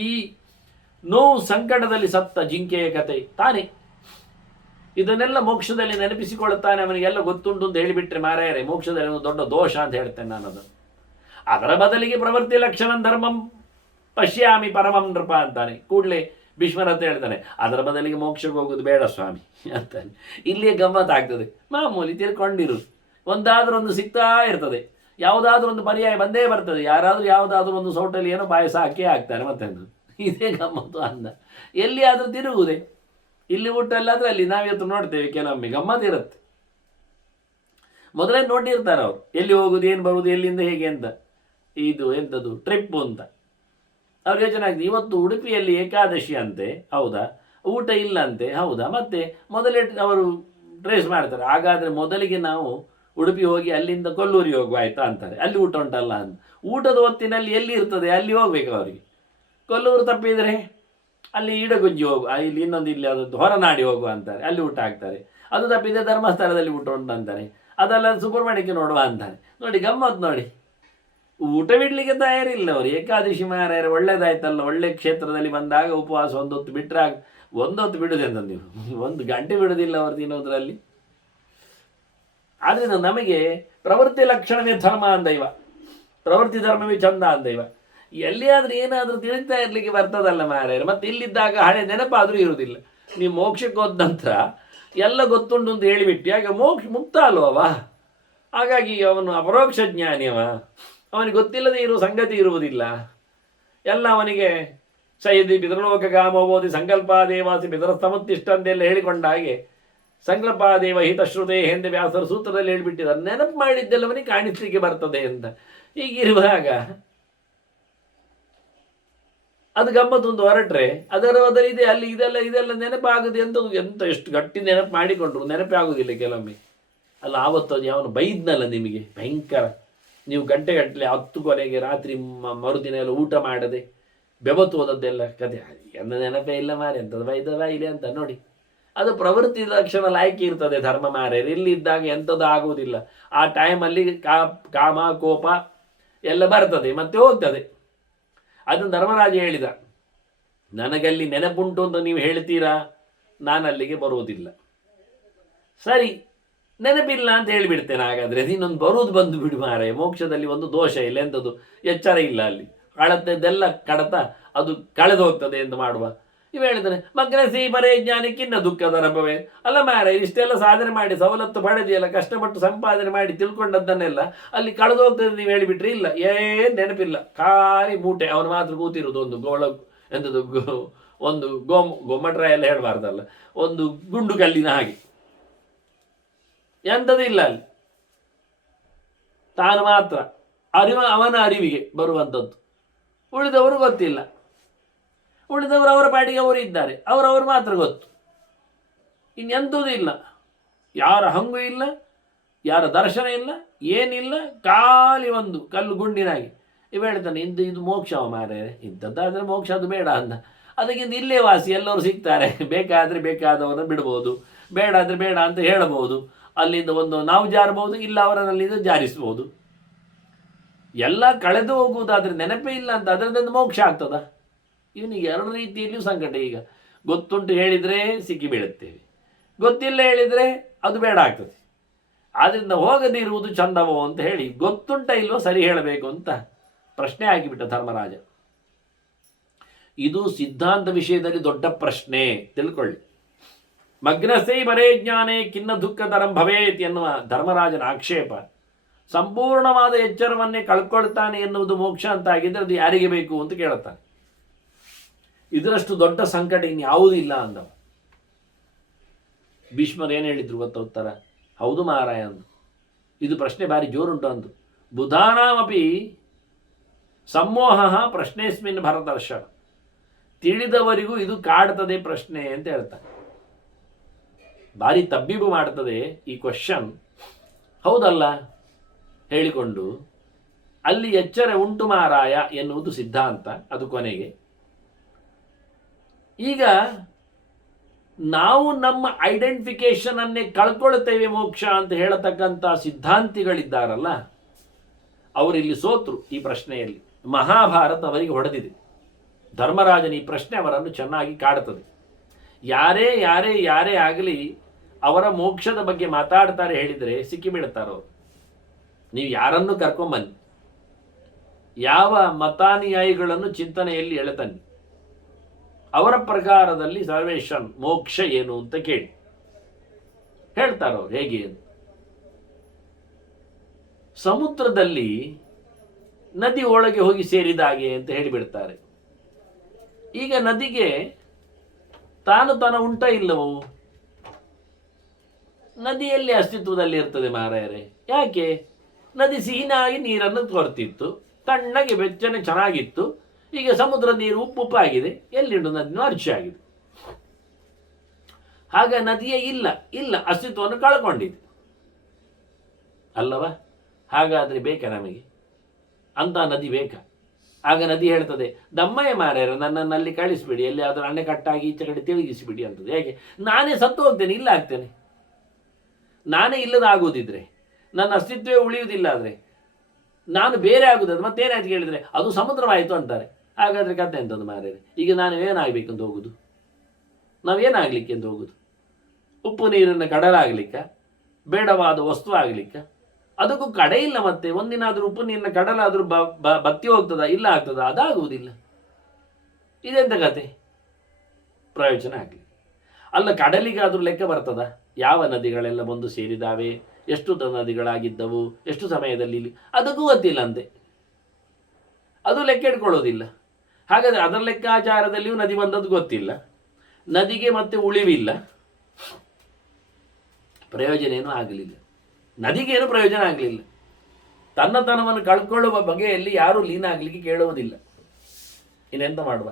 ನೋವು, ಸಂಕಟದಲ್ಲಿ ಸತ್ತ ಜಿಂಕೆಯ ಕತೆ ತಾನೇ. ಇದನ್ನೆಲ್ಲ ಮೋಕ್ಷದಲ್ಲಿ ನೆನಪಿಸಿಕೊಳ್ಳುತ್ತಾನೆ. ಅವನಿಗೆಲ್ಲ ಗೊತ್ತುಂಟು ಅಂತ ಹೇಳಿಬಿಟ್ರೆ ಮಾರಾಯರೆ ಮೋಕ್ಷದಲ್ಲಿ ಒಂದು ದೊಡ್ಡ ದೋಷ ಅಂತ ಹೇಳ್ತೇನೆ ನಾನು ಅದನ್ನು. ಅದರ ಬದಲಿಗೆ ಪ್ರವೃತ್ತಿ ಲಕ್ಷಣಂ ಧರ್ಮಂ ಪಶ್ಯಾಮಿ ಪರಮಂ ನೃಪ ಅಂತಾನೆ. ಕೂಡಲೇ ಭೀಷ್ಮರ ಅಂತ ಹೇಳ್ತಾನೆ, ಅದರ ಬದಲಿಗೆ ಮೋಕ್ಷಕ್ಕೆ ಹೋಗೋದು ಬೇಡ ಸ್ವಾಮಿ ಅಂತಾನೆ. ಇಲ್ಲಿಯೇ ಗಮ್ಮತ್ತಾಗ್ತದೆ. ಮಾಮೂಲಿ ತಿರ್ಕೊಂಡಿರು, ಒಂದಾದ್ರೂ ಒಂದು ಸಿಗ್ತಾ ಇರ್ತದೆ, ಯಾವುದಾದ್ರೂ ಒಂದು ಪರ್ಯಾಯ ಬಂದೇ ಬರ್ತದೆ. ಯಾರಾದರೂ ಯಾವುದಾದ್ರೂ ಒಂದು ಸೌಟಲ್ಲಿ ಏನೋ ಪಾಯಸ ಹಾಕೇ ಹಾಕ್ತಾನೆ ಮತ್ತೆ. ಇದೇ ಗಮ್ಮತ್ತು ಅಂದ. ಎಲ್ಲಿ ಆದರೂ ತಿರುಗುವುದೇ, ಇಲ್ಲಿ ಊಟ ಅಲ್ಲಾದ್ರೆ ಅಲ್ಲಿ. ನಾವಿವತ್ತು ನೋಡ್ತೇವೆ ಕೆಲವೊಮ್ಮೆ ಗಮ್ಮತ್ತಿರುತ್ತೆ. ಮೊದಲೇ ನೋಡಿರ್ತಾರೆ ಅವರು, ಎಲ್ಲಿ ಹೋಗುದು, ಏನು ಬರುವುದು, ಎಲ್ಲಿಂದ ಹೇಗೆ ಅಂತ. ಇದು ಎಂಥದ್ದು ಟ್ರಿಪ್ಪು ಅಂತ ಅವ್ರಿಗೆ ಯೋಚನೆ ಆಗ್ತದೆ. ಇವತ್ತು ಉಡುಪಿಯಲ್ಲಿ ಏಕಾದಶಿ ಅಂತೆ, ಹೌದಾ, ಊಟ ಇಲ್ಲ ಅಂತೆ, ಹೌದಾ, ಮತ್ತೆ ಮೊದಲೇ ಅವರು ಟ್ರೇಸ್ ಮಾಡ್ತಾರೆ. ಹಾಗಾದರೆ ಮೊದಲಿಗೆ ನಾವು ಉಡುಪಿ ಹೋಗಿ ಅಲ್ಲಿಂದ ಕೊಲ್ಲೂರಿಗೆ ಹೋಗುವ ಆಯ್ತಾ ಅಂತಾರೆ. ಅಲ್ಲಿ ಊಟ ಉಂಟಲ್ಲ ಅಂತ. ಊಟದ ಹೊತ್ತಿನಲ್ಲಿ ಎಲ್ಲಿ ಇರ್ತದೆ ಅಲ್ಲಿ ಹೋಗ್ಬೇಕು ಅವರಿಗೆ. ಕೊಲ್ಲೂರು ತಪ್ಪಿದರೆ ಅಲ್ಲಿ ಈಡಗುಂಜಿ ಹೋಗುವ, ಇಲ್ಲಿ ಇನ್ನೊಂದು ಇಲ್ಲಿ ಅದೊಂದು ಹೊರನಾಡಿ ಹೋಗುವ ಅಂತಾರೆ, ಅಲ್ಲಿ ಊಟ ಹಾಕ್ತಾರೆ. ಅದು ತಪ್ಪಿದೆ ಧರ್ಮಸ್ಥಳದಲ್ಲಿ ಊಟ ಉಂಟು ಅಂತಾರೆ, ಅದೆಲ್ಲ ಸುಬ್ರಹ್ಮಣ್ಯಕ್ಕೆ ನೋಡುವ ಅಂತಾರೆ. ನೋಡಿ ಗಮ್ಮತ್ತು ನೋಡಿ, ಊಟ ಬಿಡಲಿಕ್ಕೆ ತಯಾರಿಲ್ಲ ಅವರು. ಏಕಾದಶಿ ಮಾರಾಯರು ಒಳ್ಳೇದಾಯ್ತಲ್ಲ, ಒಳ್ಳೆ ಕ್ಷೇತ್ರದಲ್ಲಿ ಬಂದಾಗ ಉಪವಾಸ ಒಂದೊತ್ತು ಬಿಟ್ಟರೆ ಒಂದೊತ್ತು ಬಿಡುದೆ ಅಂತ ನೀವು 1 ಗಂಟೆ ಬಿಡುವುದಿಲ್ಲ ಅವರು ತಿನ್ನೋದ್ರಲ್ಲಿ. ಆದ್ದರಿಂದ ನಮಗೆ ಪ್ರವೃತ್ತಿ ಲಕ್ಷಣವೇ ಧರ್ಮ ಅಂದೈವ, ಪ್ರವೃತ್ತಿ ಧರ್ಮವೇ ಚಂದ ಅಂದೈವ. ಎಲ್ಲಿಯಾದ್ರೂ ಏನಾದರೂ ತಿಳಿತಾ ಇರಲಿಕ್ಕೆ ಬರ್ತದಲ್ಲ ಮಾರಾಯರು. ಮತ್ತೆ ಇಲ್ಲಿದ್ದಾಗ ಹಳೆ ನೆನಪಾದರೂ ಇರುವುದಿಲ್ಲ. ನೀವು ಮೋಕ್ಷಕ್ಕೆ ಹೋದ ನಂತರ ಎಲ್ಲ ಗೊತ್ತುಂಟು ಅಂತ ಹೇಳಿಬಿಟ್ಟು, ಯಾಕೆ ಮುಕ್ತ ಅಲ್ವವ, ಹಾಗಾಗಿ ಅವನು ಅಪರೋಕ್ಷ ಜ್ಞಾನಿಯವ, ಅವನಿಗೆ ಗೊತ್ತಿಲ್ಲದೆ ಇರುವ ಸಂಗತಿ ಇರುವುದಿಲ್ಲ. ಎಲ್ಲ ಅವನಿಗೆ ಸೈದಿ ಪಿತೃಲೋಕಗಾಮೋದಿ ಸಂಕಲ್ಪಾದೇವಾಸಿ ಪಿತರಸ್ತಮುತ್ತಿಷ್ಟ ಅಂತೆಲ್ಲ ಹೇಳಿಕೊಂಡ ಹಾಗೆ ಸಂಕಲ್ಪಾದೇವ ಹಿತಶ್ರುತೆ ಎಂದ ವ್ಯಾಸರ ಸೂತ್ರದಲ್ಲಿ ಹೇಳಿಬಿಟ್ಟಿದ್ದಾರೆ. ನೆನಪು ಮಾಡಿದ್ದೆಲ್ಲ ಅವನಿಗೆ ಕಾಣಿಸ್ಲಿಕ್ಕೆ ಬರ್ತದೆ ಅಂತ. ಹೀಗಿರುವಾಗ ಅದು ಗಮ್ಮತ್ತೊಂದು ಹೊರಟ್ರೆ ಅದರ ಬದಲಿದೆ ಅಲ್ಲಿ ಇದೆಲ್ಲ ನೆನಪಾಗದೆ ಎಂತ ಎಷ್ಟು ಗಟ್ಟಿ ನೆನಪು ಮಾಡಿಕೊಂಡ್ರು ನೆನಪೇ ಆಗೋದಿಲ್ಲ ಕೆಲವೊಮ್ಮೆ ಅಲ್ಲ. ಆವತ್ತು ಅದು ಯಾವನು ಬೈದ್ನಲ್ಲ ನಿಮಗೆ ಭಯಂಕರ, ನೀವು ಗಂಟೆಗಟ್ಟಲೆ 10 ಕೊನೆಗೆ ರಾತ್ರಿ ಮರುದಿನ ಎಲ್ಲ ಊಟ ಮಾಡದೆ ಬೆವತ್ತು ಹೋದದ್ದೆಲ್ಲ ಕತೆ. ಎಂದ ನೆನಪೇ ಇಲ್ಲ ಮಾರಿ, ಎಂಥದ್ದು ಬೈದವ ಇಲ್ಲಿ ಅಂತ ನೋಡಿ. ಅದು ಪ್ರವೃತ್ತಿ ಲಕ್ಷಣ ಲಾಯ್ಕೆ ಇರ್ತದೆ ಧರ್ಮ ಮಾರ್ಯರು. ಇಲ್ಲಿದ್ದಾಗ ಎಂಥದ್ದು ಆಗುವುದಿಲ್ಲ. ಆ ಟೈಮಲ್ಲಿ ಕಾಮ ಕೋಪ ಎಲ್ಲ ಬರ್ತದೆ ಮತ್ತೆ ಹೋಗ್ತದೆ. ಅದನ್ನು ಧರ್ಮರಾಜ ಹೇಳಿದ, ನನಗಲ್ಲಿ ನೆನಪುಂಟು ಅಂತ ನೀವು ಹೇಳ್ತೀರಾ, ನಾನು ಅಲ್ಲಿಗೆ ಬರುವುದಿಲ್ಲ. ಸರಿ, ನೆನಪಿಲ್ಲ ಅಂತ ಹೇಳಿಬಿಡ್ತೇನೆ. ಹಾಗಾದರೆ ಇನ್ನೊಂದು ಬರುವುದು ಬಂದು ಬಿಡು ಮಾರೆ, ಮೋಕ್ಷದಲ್ಲಿ ಒಂದು ದೋಷ ಇಲ್ಲ, ಎಂಥದ್ದು ಎಚ್ಚರ ಇಲ್ಲ, ಅಲ್ಲಿ ಕಳತದ್ದೆಲ್ಲ ಕಡತ ಅದು ಕಳೆದು ಹೋಗ್ತದೆ ಎಂದು ಮಾಡುವ. ಇವು ಹೇಳಿದ್ರೆ ಮಗ್ನಸಿ ಬರೇ ಜ್ಞಾನಕ್ಕಿನ್ನ ದುಃಖದ ರಭವೇ. ಅಲ್ಲ ಮಾರೆ, ಇಷ್ಟೆಲ್ಲ ಸಾಧನೆ ಮಾಡಿ ಸವಲತ್ತು ಪಡೆದಿ ಎಲ್ಲ ಕಷ್ಟಪಟ್ಟು ಸಂಪಾದನೆ ಮಾಡಿ ತಿಳ್ಕೊಂಡದ್ದನ್ನೆಲ್ಲ ಅಲ್ಲಿ ಕಳೆದು ಹೋಗ್ತದೆ ನೀವು ಹೇಳಿಬಿಟ್ರಿ. ಇಲ್ಲ, ಏನು ನೆನಪಿಲ್ಲ, ಖಾಲಿ ಮೂಟೆ. ಅವನು ಮಾತ್ರ ಕೂತಿರುವುದು ಒಂದು ಗೋಳ ಎಂಥದ್ದು ಒಂದು ಗೊಮ್ಮಟ್ರ ಎಲ್ಲ ಹೇಳಬಾರ್ದಲ್ಲ, ಒಂದು ಗುಂಡು ಕಲ್ಲಿನ ಹಾಗೆ, ಎಂಥದ್ದು ಇಲ್ಲ ಅಲ್ಲಿ. ತಾನು ಮಾತ್ರ ಅವನ ಅರಿವಿಗೆ ಬರುವಂಥದ್ದು, ಉಳಿದವರು ಗೊತ್ತಿಲ್ಲ. ಉಳಿದವರು ಅವರ ಪಾಡಿಗೆ ಅವರು ಇದ್ದಾರೆ, ಅವರವರು ಮಾತ್ರ ಗೊತ್ತು. ಇನ್ನೆಂಥದ್ದು ಇಲ್ಲ, ಯಾರ ಹಂಗು ಇಲ್ಲ, ಯಾರ ದರ್ಶನ ಇಲ್ಲ, ಏನಿಲ್ಲ, ಖಾಲಿ ಒಂದು ಕಲ್ಲು ಗುಂಡಿನಾಗಿ. ಇವು ಹೇಳ್ತಾನೆ, ಇದು ಮೋಕ್ಷವ ಮಾರೇ, ಇಂಥದ್ದಾದರೆ ಮೋಕ್ಷ ಅದು ಬೇಡ ಅಂದ. ಅದಕ್ಕಿಂತ ಇಲ್ಲೇ ವಾಸಿ, ಎಲ್ಲರೂ ಸಿಗ್ತಾರೆ, ಬೇಕಾದರೆ ಬೇಕಾದವರನ್ನು ಬಿಡ್ಬೋದು, ಬೇಡ ಆದರೆ ಬೇಡ ಅಂತ ಹೇಳಬಹುದು. ಅಲ್ಲಿಂದ ಒಂದು ನಾವು ಜಾರಬಹುದು, ಇಲ್ಲ ಅವರಲ್ಲಿಂದ ಜಾರಿಸ್ಬೋದು. ಎಲ್ಲ ಕಳೆದು ಹೋಗುವುದಾದ್ರೆ ನೆನಪೇ ಇಲ್ಲ ಅಂತ ಅದರದೊಂದು ಮೋಕ್ಷ ಆಗ್ತದ? ಇವನಿಗೆ ಎರಡು ರೀತಿಯಲ್ಲಿಯೂ ಸಂಕಟ. ಈಗ ಗೊತ್ತುಂಟು ಹೇಳಿದರೆ ಸಿಕ್ಕಿ ಬೀಳುತ್ತೇವೆ, ಗೊತ್ತಿಲ್ಲ ಹೇಳಿದರೆ ಅದು ಬೇಡ ಆಗ್ತದೆ. ಆದ್ದರಿಂದ ಹೋಗದಿರುವುದು ಚಂದವೋ ಅಂತ ಹೇಳಿ ಗೊತ್ತುಂಟ ಇಲ್ವೋ ಸರಿ ಹೇಳಬೇಕು ಅಂತ ಪ್ರಶ್ನೆ ಆಗಿಬಿಟ್ಟ ಧರ್ಮರಾಜ. ಇದು ಸಿದ್ಧಾಂತ ವಿಷಯದಲ್ಲಿ ದೊಡ್ಡ ಪ್ರಶ್ನೆ, ತಿಳ್ಕೊಳ್ಳಿ. ಮಗ್ನಸೈ ಬರೇ ಜ್ಞಾನೇ ಖಿನ್ನ ದುಃಖತರಂ ಭವೇತ್ ಎನ್ನುವ ಧರ್ಮರಾಜನ ಆಕ್ಷೇಪ, ಸಂಪೂರ್ಣವಾದ ಎಚ್ಚರವನ್ನೇ ಕಳ್ಕೊಳ್ತಾನೆ ಎನ್ನುವುದು ಮೋಕ್ಷ ಅಂತಾಗಿದ್ದರೆ ಅದು ಯಾರಿಗೆ ಬೇಕು ಅಂತ ಕೇಳುತ್ತಾನೆ. ಇದರಷ್ಟು ದೊಡ್ಡ ಸಂಕಟ ಇನ್ಯಾವುದೂ ಇಲ್ಲ ಅಂದವ. ಭೀಷ್ಮರು ಏನು ಹೇಳಿದ್ರು ಗೊತ್ತ ಉತ್ತರ? ಹೌದು ಮಹಾರಾಯ ಅಂದು. ಇದು ಪ್ರಶ್ನೆ ಭಾರಿ ಜೋರುಂಟು ಅಂದು. ಬುಧಾನಾಮಪಿ ಸಮೋಹ ಪ್ರಶ್ನೆಸ್ಮಿನ್ ಭರತರ್ಷಭ. ತಿಳಿದವರಿಗೂ ಇದು ಕಾಡ್ತದೆ ಪ್ರಶ್ನೆ ಅಂತ ಹೇಳ್ತಾರೆ. ಭಾರಿ ತಬ್ಬಿಬು ಮಾಡ್ತದೆ ಈ ಕ್ವಶನ್. ಹೌದಲ್ಲ ಹೇಳಿಕೊಂಡು ಅಲ್ಲಿ ಎಚ್ಚರ ಉಂಟು ಮಾರಾಯ ಎನ್ನುವುದು ಸಿದ್ಧಾಂತ. ಅದು ಕೊನೆಗೆ ಈಗ ನಾವು ನಮ್ಮ ಐಡೆಂಟಿಫಿಕೇಶನ್ ಅನ್ನೇ ಕಳ್ಕೊಳ್ತೇವೆ ಮೋಕ್ಷ ಅಂತ ಹೇಳತಕ್ಕಂಥ ಸಿದ್ಧಾಂತಿಗಳಿದ್ದಾರಲ್ಲ, ಅವರಿಲ್ಲಿ ಸೋತರು ಈ ಪ್ರಶ್ನೆಯಲ್ಲಿ. ಮಹಾಭಾರತ ಅವರಿಗೆ ಹೊಡೆದಿದೆ. ಧರ್ಮರಾಜನ ಈ ಪ್ರಶ್ನೆ ಅವರನ್ನು ಚೆನ್ನಾಗಿ ಕಾಡುತ್ತದೆ. ಯಾರೇ ಯಾರೇ ಯಾರೇ ಆಗಲಿ ಅವರ ಮೋಕ್ಷದ ಬಗ್ಗೆ ಮಾತಾಡ್ತಾರೆ ಹೇಳಿದರೆ ಸಿಕ್ಕಿಬೀಳ್ತಾರವರು. ನೀವು ಯಾರನ್ನು ಕರ್ಕೊಂಬನ್ನಿ, ಯಾವ ಮತಾನುಯಾಯಿಗಳನ್ನು ಚಿಂತನೆಯಲ್ಲಿ ಎಳೆತನ್ನಿ, ಅವರ ಪ್ರಕಾರದಲ್ಲಿ ಸರ್ವೇಶನ್ ಮೋಕ್ಷ ಏನು ಅಂತ ಕೇಳಿ ಹೇಳ್ತಾರವ್ರು. ಹೇಗೆ? ಸಮುದ್ರದಲ್ಲಿ ನದಿ ಒಳಗೆ ಹೋಗಿ ಸೇರಿದ ಹಾಗೆ ಅಂತ ಹೇಳಿಬಿಡ್ತಾರೆ. ಈಗ ನದಿಗೆ ತಾನು ತನ ಉಂಟ ಇಲ್ಲವೋ? ನದಿಯಲ್ಲಿ ಅಸ್ತಿತ್ವದಲ್ಲಿ ಇರ್ತದೆ ಮಾರಾಯರೆ. ಯಾಕೆ? ನದಿ ಸಿಹಿನಾಗಿ ನೀರನ್ನು ತೋರ್ತಿತ್ತು, ತಣ್ಣಗೆ ಬೆಚ್ಚನೆ ಚೆನ್ನಾಗಿತ್ತು. ಈಗ ಸಮುದ್ರ ನೀರು ಉಪ್ಪಾಗಿದೆ, ಎಲ್ಲಿಂಡು ನದಿ ಅರ್ಚಿ ಆಗಿದೆ. ಹಾಗ ನದಿಯೇ ಇಲ್ಲ ಅಸ್ತಿತ್ವವನ್ನು ಕಳ್ಕೊಂಡಿದೆ ಅಲ್ಲವಾ? ಹಾಗಾದರೆ ಬೇಕಾ ನಮಗೆ ಅಂತ ನದಿ ಬೇಕಾ? ಆಗ ನದಿ ಹೇಳ್ತದೆ, ದಮ್ಮಯ್ಯ ಮಾರ್ಯಾರ ನನ್ನನ್ನು ಕಳಿಸ್ಬಿಡಿ, ಎಲ್ಲಿ ಆದರೂ ಅಣೆ ಕಟ್ಟಾಗಿ ಈಚೆ ಕಡೆ ತಿರುಗಿಸಿಬಿಡಿ ಅಂತದೆ. ಹೇಗೆ? ನಾನೇ ಸತ್ತು ಹೋಗ್ತೇನೆ, ಇಲ್ಲ ಆಗ್ತೇನೆ. ನಾನೇ ಇಲ್ಲದಾಗುವುದಿದ್ರೆ, ನನ್ನ ಅಸ್ತಿತ್ವವೇ ಉಳಿಯುವುದಿಲ್ಲ ಆದರೆ ನಾನು ಬೇರೆ ಆಗುವುದು. ಮತ್ತೇನಾಯ್ತು ಕೇಳಿದರೆ ಅದು ಸಮುದ್ರವಾಯಿತು ಅಂತಾರೆ. ಹಾಗಾದರೆ ಕತೆ ಎಂಥದ್ದು ಮಾರ್ಯಾರೆ? ಈಗ ನಾನು ಏನಾಗಬೇಕಂತ ಹೋಗುದು? ನಾವೇನಾಗಲಿಕ್ಕೆ ಅಂತ ಹೋಗುದು? ಉಪ್ಪು ನೀರಿನ ಕಡಲಾಗಲಿಕ್ಕ? ಬೇಡವಾದ ವಸ್ತು ಆಗಲಿಕ್ಕ? ಅದಕ್ಕೂ ಕಡೆ ಇಲ್ಲ. ಮತ್ತೆ ಒಂದಿನಾದರೂ ಉಪ್ಪು ನೀರಿನ ಕಡಲಾದರೂ ಬತ್ತಿ ಹೋಗ್ತದ? ಇಲ್ಲ ಆಗ್ತದ? ಅದಾಗುವುದಿಲ್ಲ. ಇದೆಂತ ಕತೆ? ಪ್ರಯೋಜನ ಆಗಲಿ. ಅಲ್ಲ, ಕಡಲಿಗಾದರೂ ಲೆಕ್ಕ ಬರ್ತದ? ಯಾವ ನದಿಗಳೆಲ್ಲ ಬಂದು ಸೇರಿದಾವೆ, ಎಷ್ಟು ನದಿಗಳಾಗಿದ್ದವು, ಎಷ್ಟು ಸಮಯದಲ್ಲಿ, ಅದಕ್ಕೂ ಗೊತ್ತಿಲ್ಲ ಅಂತೆ. ಅದು ಲೆಕ್ಕ ಇಟ್ಕೊಳ್ಳೋದಿಲ್ಲ. ಹಾಗಾದರೆ ಅದರ ಲೆಕ್ಕಾಚಾರದಲ್ಲಿಯೂ ನದಿ ಬಂದದ್ದು ಗೊತ್ತಿಲ್ಲ, ನದಿಗೆ ಮತ್ತೆ ಉಳಿವಿಲ್ಲ, ಪ್ರಯೋಜನ ಏನೂ ಆಗಲಿಲ್ಲ. ನದಿಗೇನು ಪ್ರಯೋಜನ ಆಗಲಿಲ್ಲ. ತನ್ನತನವನ್ನು ಕಳ್ಕೊಳ್ಳುವ ಬಗೆಯಲ್ಲಿ ಯಾರೂ ಲೀನ ಆಗಲಿಕ್ಕೆ ಕೇಳುವುದಿಲ್ಲ. ಇನ್ನೆಂತ ಮಾಡುವ?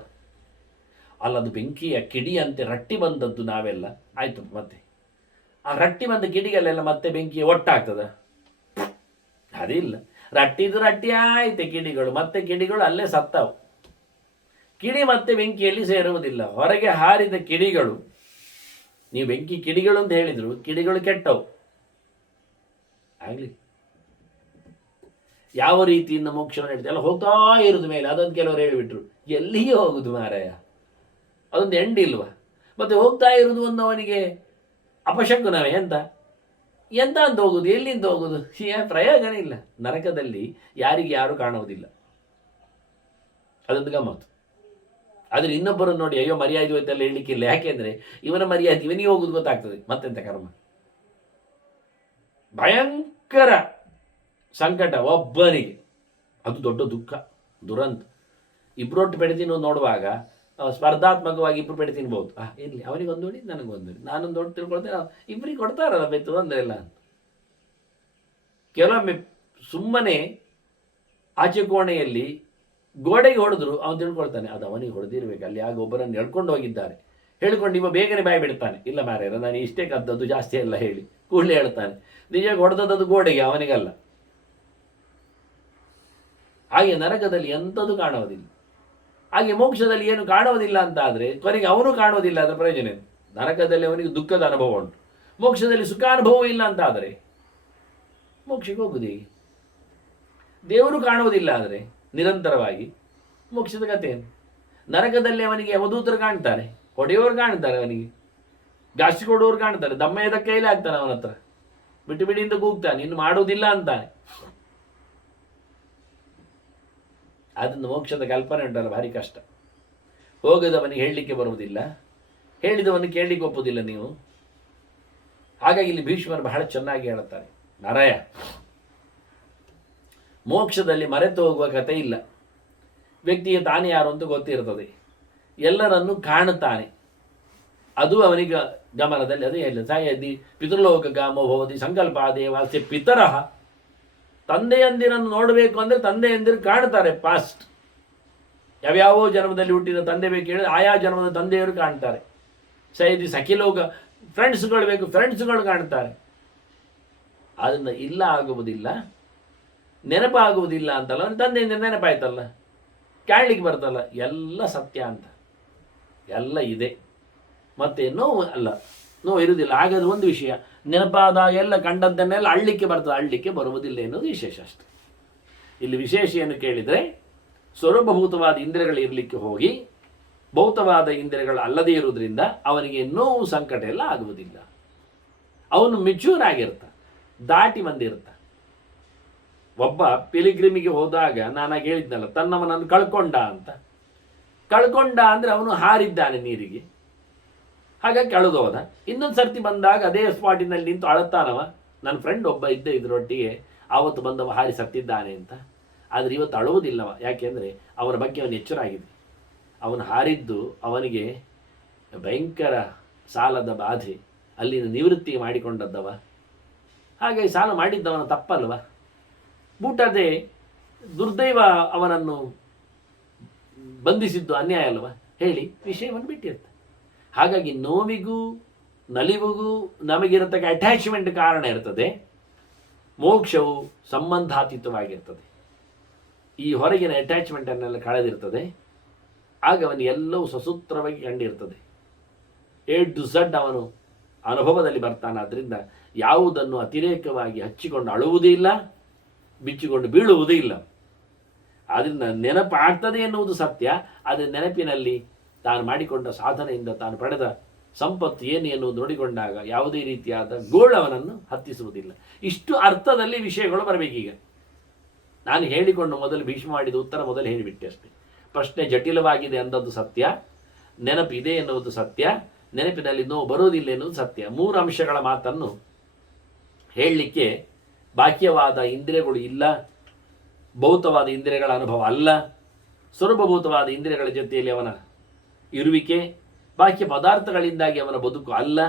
ಅಲ್ಲದು ಬೆಂಕಿಯ ಕಿಡಿಯಂತೆ ರಟ್ಟಿ ಬಂದದ್ದು ನಾವೆಲ್ಲ ಆಯಿತು. ಮತ್ತೆ ಆ ರಟ್ಟಿ ಬಂದ ಕಿಡಿಗಳೆಲ್ಲ ಮತ್ತೆ ಬೆಂಕಿಯ ಒಟ್ಟಾಗ್ತದ? ಅದಿಲ್ಲ. ರಟ್ಟಿದು ರಟ್ಟಿ ಆಯ್ತೆ ಕಿಡಿಗಳು, ಮತ್ತೆ ಕಿಡಿಗಳು ಅಲ್ಲೇ ಸತ್ತವು. ಕಿಡಿ ಮತ್ತೆ ಬೆಂಕಿಯಲ್ಲಿ ಸೇರುವುದಿಲ್ಲ. ಹೊರಗೆ ಹಾರಿದ ಕಿಡಿಗಳು ನೀವು ಬೆಂಕಿ ಕಿಡಿಗಳು ಅಂತ ಹೇಳಿದ್ರು, ಕಿಡಿಗಳು ಕೆಟ್ಟವು ಆಗಲಿ. ಯಾವ ರೀತಿಯಿಂದ ಮೋಕ್ಷವನ್ನು ಹೇಳ್ತಾರೆ ಎಲ್ಲ ಹೋಗ್ತಾ ಇರೋದು ಮೇಲೆ. ಅದೊಂದು ಕೆಲವರು ಹೇಳಿಬಿಟ್ರು, ಎಲ್ಲಿಗೆ ಹೋಗುದು ಮಾರಾಯ, ಅದೊಂದು ಎಂಡಿಲ್ವ? ಮತ್ತೆ ಹೋಗ್ತಾ ಇರುವುದು ಒಂದು ಅವನಿಗೆ ಅಪಶಕುನವೇ ಎಂತ ಅಂತ ಹೋಗುದು, ಎಲ್ಲಿಂದ ಹೋಗುದು? ಪ್ರಯೋಜನ ಇಲ್ಲ. ನರಕದಲ್ಲಿ ಯಾರಿಗೆ ಯಾರು ಕಾಣುವುದಿಲ್ಲ, ಅದೊಂದು ಗಮ್ಮತ್ತು. ಆದರೆ ಇನ್ನೊಬ್ಬರನ್ನು ನೋಡಿ ಅಯ್ಯೋ ಮರ್ಯಾದೆ ಹೋಯ್ತೆಲ್ಲ ಹೇಳಲಿಕ್ಕಿಲ್ಲ. ಯಾಕೆಂದ್ರೆ ಇವನ ಮರ್ಯಾದೆ ಇವನಿಗೆ ಹೋಗುದು ಗೊತ್ತಾಗ್ತದೆ. ಮತ್ತೆಂತ ಕರ್ಮ, ಭಯಂಕರ ಸಂಕಟ ಒಬ್ಬನಿಗೆ, ಅದು ದೊಡ್ಡ ದುಃಖ, ದುರಂತ. ಇಬ್ಬರೊಟ್ಟು ಪೆಡೆ ತಿನ್ನೋದು ನೋಡುವಾಗ ಸ್ಪರ್ಧಾತ್ಮಕವಾಗಿ ಇಬ್ಬರು ಪೆಡೆ ತಿನ್ಬಹುದು. ಇರಲಿ, ಅವನಿಗೆ ಒಂದು ನೋಡಿ ನನಗೊಂದು ನೋಡಿ, ನಾನೊಂದು ದೊಡ್ಡ ತಿಳ್ಕೊಳ್ತೇನೆ, ಇಬ್ಬರಿಗೆ ಕೊಡ್ತಾರಲ್ಲ ಬೆತ್ತು ತೊಂದರೆ ಇಲ್ಲ ಅಂತ. ಕೆಲವೊಮ್ಮೆ ಸುಮ್ಮನೆ ಆಚೆ ಕೋಣೆಯಲ್ಲಿ ಗೋಡೆಗೆ ಹೊಡೆದ್ರು ಅವನು ತಿಳ್ಕೊಳ್ತಾನೆ ಅದು ಅವನಿಗೆ ಹೊಡೆದಿರ್ಬೇಕು, ಅಲ್ಲಿ ಆಗ ಒಬ್ಬರನ್ನು ಎಳ್ಕೊಂಡು ಹೋಗಿದ್ದಾರೆ. ಹೇಳ್ಕೊಂಡು ಇವ ಬೇಗನೆ ಬಾಯಿ ಬಿಡ್ತಾನೆ, ಇಲ್ಲ ಮಾರ್ಯಾರ ನಾನು ಇಷ್ಟೇ ಕದ್ದದ್ದು ಜಾಸ್ತಿ ಎಲ್ಲ ಹೇಳಿ ಕೂಡಲೇ ಹೇಳ್ತಾನೆ. ನಿಜವಾಗಿ ಹೊಡೆದದ್ದು ಗೋಡೆಗೆ, ಅವನಿಗಲ್ಲ. ಹಾಗೆ ನರಕದಲ್ಲಿ ಎಂಥದ್ದು ಕಾಣುವುದಿಲ್ಲ. ಹಾಗೆ ಮೋಕ್ಷದಲ್ಲಿ ಏನು ಕಾಣುವುದಿಲ್ಲ ಅಂತ ಆದರೆ ಕೊನೆಗೆ ಅವನು ಕಾಣುವುದಿಲ್ಲ, ಅದರ ಪ್ರಯೋಜನ ಏನು? ನರಕದಲ್ಲಿ ಅವನಿಗೆ ದುಃಖದ ಅನುಭವ ಉಂಟು, ಮೋಕ್ಷದಲ್ಲಿ ಸುಖಾನುಭವ ಇಲ್ಲ ಅಂತ ಆದರೆ ಮೋಕ್ಷಕ್ಕೆ ಹೋಗುದು ಹೇಗೆ? ದೇವರು ಕಾಣುವುದಿಲ್ಲ ಆದರೆ ನಿರಂತರವಾಗಿ ಮೋಕ್ಷದ ಕಥೆ ಏನು? ನರಕದಲ್ಲಿ ಅವನಿಗೆ ಅವಧೂತರು ಕಾಣ್ತಾರೆ, ಹೊಡೆಯೋರು ಕಾಣ್ತಾರೆ, ಅವನಿಗೆ ಗಾಸಿ ಕೊಡುವವರು ಕಾಣ್ತಾರೆ, ದಮ್ಮಯದ ಕೈಲಿ ಆಗ್ತಾನೆ, ಅವನ ಹತ್ರ ಬಿಟ್ಟು ಬಿಡಿಯಿಂದ ಕೂಗ್ತಾನೆ, ಇನ್ನು ಮಾಡುವುದಿಲ್ಲ ಅಂತಾನೆ. ಅದನ್ನು ಮೋಕ್ಷದ ಕಲ್ಪನೆ ಉಂಟಲ್ಲ ಭಾರಿ ಕಷ್ಟ. ಹೋಗದವನಿಗೆ ಹೇಳಲಿಕ್ಕೆ ಬರುವುದಿಲ್ಲ, ಹೇಳಿದವನಿಗೆ ಕೇಳಲಿಕ್ಕೆ ಒಪ್ಪುವುದಿಲ್ಲ ನೀವು. ಹಾಗಾಗಿ ಇಲ್ಲಿ ಭೀಷ್ಮರು ಬಹಳ ಚೆನ್ನಾಗಿ ಹೇಳುತ್ತಾರೆ, ನರಯ ಮೋಕ್ಷದಲ್ಲಿ ಮರೆತು ಹೋಗುವ ಕಥೆ ಇಲ್ಲ. ವ್ಯಕ್ತಿಗೆ ತಾನೇ ಯಾರು ಅಂತ ಗೊತ್ತಿರ್ತದೆ, ಎಲ್ಲರನ್ನು ಕಾಣುತ್ತಾನೆ, ಅದು ಅವನಿಗೆ ಗಮನದಲ್ಲಿ ಅದೇ ಹೇಳಿ ಸಾಯದಿ ಪಿತೃಲೋಕ ಗಾಮೋ ಭವತಿ ಸಂಕಲ್ಪ ದೇವಾಸ್ಯ ಪಿತರಃ. ತಂದೆಯಂದಿರನ್ನು ನೋಡಬೇಕು ಅಂದರೆ ತಂದೆಯಂದಿರು ಕಾಣ್ತಾರೆ ಪಾಸ್ಟ್. ಯಾವ್ಯಾವೋ ಜನ್ಮದಲ್ಲಿ ಹುಟ್ಟಿದ ತಂದೆ ಬೇಕು ಹೇಳಿದ್ರೆ ಆಯಾ ಜನ್ಮದ ತಂದೆಯವರು ಕಾಣ್ತಾರೆ. ಸಯದಿ ಸಖಿಲೋಕ ಫ್ರೆಂಡ್ಸ್ಗಳು ಬೇಕು, ಫ್ರೆಂಡ್ಸ್ಗಳು ಕಾಣ್ತಾರೆ. ಅದರಿಂದ ಇಲ್ಲ ಆಗುವುದಿಲ್ಲ, ನೆನಪಾಗುವುದಿಲ್ಲ ಅಂತಲ್ಲ, ಅವನ ತಂದೆಯಿಂದ ನೆನಪಾಯ್ತಲ್ಲ, ಕಾಣ್ಲಿಕ್ಕೆ ಬರ್ತಲ್ಲ, ಎಲ್ಲ ಸತ್ಯ ಅಂತ, ಎಲ್ಲ ಇದೆ. ಮತ್ತೆ ನೋವು ಅಲ್ಲ, ನೋವು ಇರುವುದಿಲ್ಲ. ಹಾಗಾದ್ರೆ ಒಂದು ವಿಷಯ, ನೆನಪಾದಾಗ ಎಲ್ಲ ಕಂಡದ್ದನ್ನೆಲ್ಲ ಅಳ್ಳಿಕ್ಕೆ ಬರ್ತದೆ, ಅಳ್ಳಿಕ್ಕೆ ಬರುವುದಿಲ್ಲ ಎನ್ನುವುದು ವಿಶೇಷ ಅಷ್ಟೆ. ಇಲ್ಲಿ ವಿಶೇಷ ಏನು ಕೇಳಿದರೆ, ಸ್ವರೂಪಭೂತವಾದ ಇಂದ್ರಿಯಗಳು ಇರಲಿಕ್ಕೆ ಹೋಗಿ ಭೌತವಾದ ಇಂದ್ರಿಯಗಳು ಅಲ್ಲದೇ ಇರುವುದರಿಂದ ಅವನಿಗೆ ನೋವು ಸಂಕಟ ಎಲ್ಲ ಆಗುವುದಿಲ್ಲ. ಅವನು ಮೆಚ್ಯೂರ್ ಆಗಿರ್ತ, ದಾಟಿ ಬಂದಿರ್ತ. ಒಬ್ಬ ಪಿಲಿಗ್ರಿಮಿಗೆ ಹೋದಾಗ ನಾನಾಗ ಹೇಳಿದ್ನಲ್ಲ, ತನ್ನವನನ್ನು ಕಳ್ಕೊಂಡ ಅಂತ. ಕಳ್ಕೊಂಡ ಅಂದರೆ ಅವನು ಹಾರಿದ್ದಾನೆ ನೀರಿಗೆ, ಹಾಗಾಗಿ ಕಳೆದೋದ. ಇನ್ನೊಂದು ಸರ್ತಿ ಬಂದಾಗ ಅದೇ ಸ್ಪಾಟಿನಲ್ಲಿ ನಿಂತು ಅಳುತ್ತಾನವ, ನನ್ನ ಫ್ರೆಂಡ್ ಒಬ್ಬ ಇದ್ದ ಇದರೊಟ್ಟಿಗೆ ಆವತ್ತು ಬಂದವ ಹಾರಿ ಸತ್ತಿದ್ದಾನೆ ಅಂತ. ಆದರೆ ಇವತ್ತು ಅಳುವುದಿಲ್ಲವ, ಯಾಕೆಂದರೆ ಅವನ ಬಗ್ಗೆ ಅವನು ಎಚ್ಚರ ಆಗಿದೆ. ಅವನು ಹಾರಿದ್ದು ಅವನಿಗೆ ಭಯಂಕರ ಸಾಲದ ಬಾಧೆ, ಅಲ್ಲಿನ ನಿವೃತ್ತಿ ಮಾಡಿಕೊಂಡದ್ದವ. ಹಾಗಾಗಿ ಸಾಲ ಮಾಡಿದ್ದವನ ತಪ್ಪಲ್ವ, ಬೂಟದೆ ದುರ್ದೈವ ಅವನನ್ನು ಬಂಧಿಸಿದ್ದು ಅನ್ಯಾಯ ಅಲ್ವ ಹೇಳಿ ವಿಷಯವನ್ನು ಬಿಟ್ಟಿರ್ತ. ಹಾಗಾಗಿ ನೋವಿಗೂ ನಲಿವಿಗೂ ನಮಗಿರತಕ್ಕ ಅಟ್ಯಾಚ್ಮೆಂಟ್ ಕಾರಣ ಇರ್ತದೆ. ಮೋಕ್ಷವು ಸಂಬಂಧಾತೀತವಾಗಿರ್ತದೆ. ಈ ಹೊರಗಿನ ಅಟ್ಯಾಚ್ಮೆಂಟನ್ನೆಲ್ಲ ಕಳೆದಿರ್ತದೆ. ಆಗ ಅವನು ಎಲ್ಲವೂ ಸಸೂತ್ರವಾಗಿ ಕಂಡಿರ್ತದೆ. ಎ ಟು ಝಡ್ ಅವನು ಅನುಭವದಲ್ಲಿ ಬರ್ತಾನಾದ್ರಿಂದ ಯಾವುದನ್ನು ಅತಿರೇಕವಾಗಿ ಹಚ್ಚಿಕೊಂಡು ಅಳುವುದೂ ಇಲ್ಲ, ಬಿಚ್ಚಿಕೊಂಡು ಬೀಳುವುದೂ ಇಲ್ಲ. ಆದ್ದರಿಂದ ನೆನಪಾಗ್ತದೆ ಎನ್ನುವುದು ಸತ್ಯ. ಆದರೆ ನೆನಪಿನಲ್ಲಿ ತಾನು ಮಾಡಿಕೊಂಡ ಸಾಧನೆಯಿಂದ ತಾನು ಪಡೆದ ಸಂಪತ್ತು ಏನು ಎನ್ನುವುದು ನೋಡಿಕೊಂಡಾಗ ಯಾವುದೇ ರೀತಿಯಾದ ಗೋಳವನನ್ನು ಹತ್ತಿಸುವುದಿಲ್ಲ. ಇಷ್ಟು ಅರ್ಥದಲ್ಲಿ ವಿಷಯಗಳು ಬರಬೇಕೀಗ. ನಾನು ಹೇಳಿಕೊಂಡು ಮೊದಲು ಭೀಷ್ಮ ಮಾಡಿದ ಉತ್ತರ ಮೊದಲು ಹೇಳಿಬಿಟ್ಟೆ ಅಷ್ಟೇ. ಪ್ರಶ್ನೆ ಜಟಿಲವಾಗಿದೆ ಅಂದದ್ದು ಸತ್ಯ, ನೆನಪಿದೆ ಎನ್ನುವುದು ಸತ್ಯ, ನೆನಪಿನಲ್ಲಿ ನೋವು ಬರುವುದಿಲ್ಲ ಎನ್ನುವುದು ಸತ್ಯ. 3 ಅಂಶಗಳ ಮಾತನ್ನು ಹೇಳಲಿಕ್ಕೆ ಬಾಹ್ಯವಾದ ಇಂದ್ರಿಯಗಳು ಇಲ್ಲ, ಭೌತವಾದ ಇಂದ್ರಿಯಗಳ ಅನುಭವ ಅಲ್ಲ, ಸ್ವರೂಪಭೂತವಾದ ಇಂದ್ರಿಯಗಳ ಜೊತೆಯಲ್ಲಿ ಅವನ ಇರುವಿಕೆ, ಬಾಹ್ಯ ಪದಾರ್ಥಗಳಿಂದಾಗಿ ಅವನ ಬದುಕು ಅಲ್ಲ,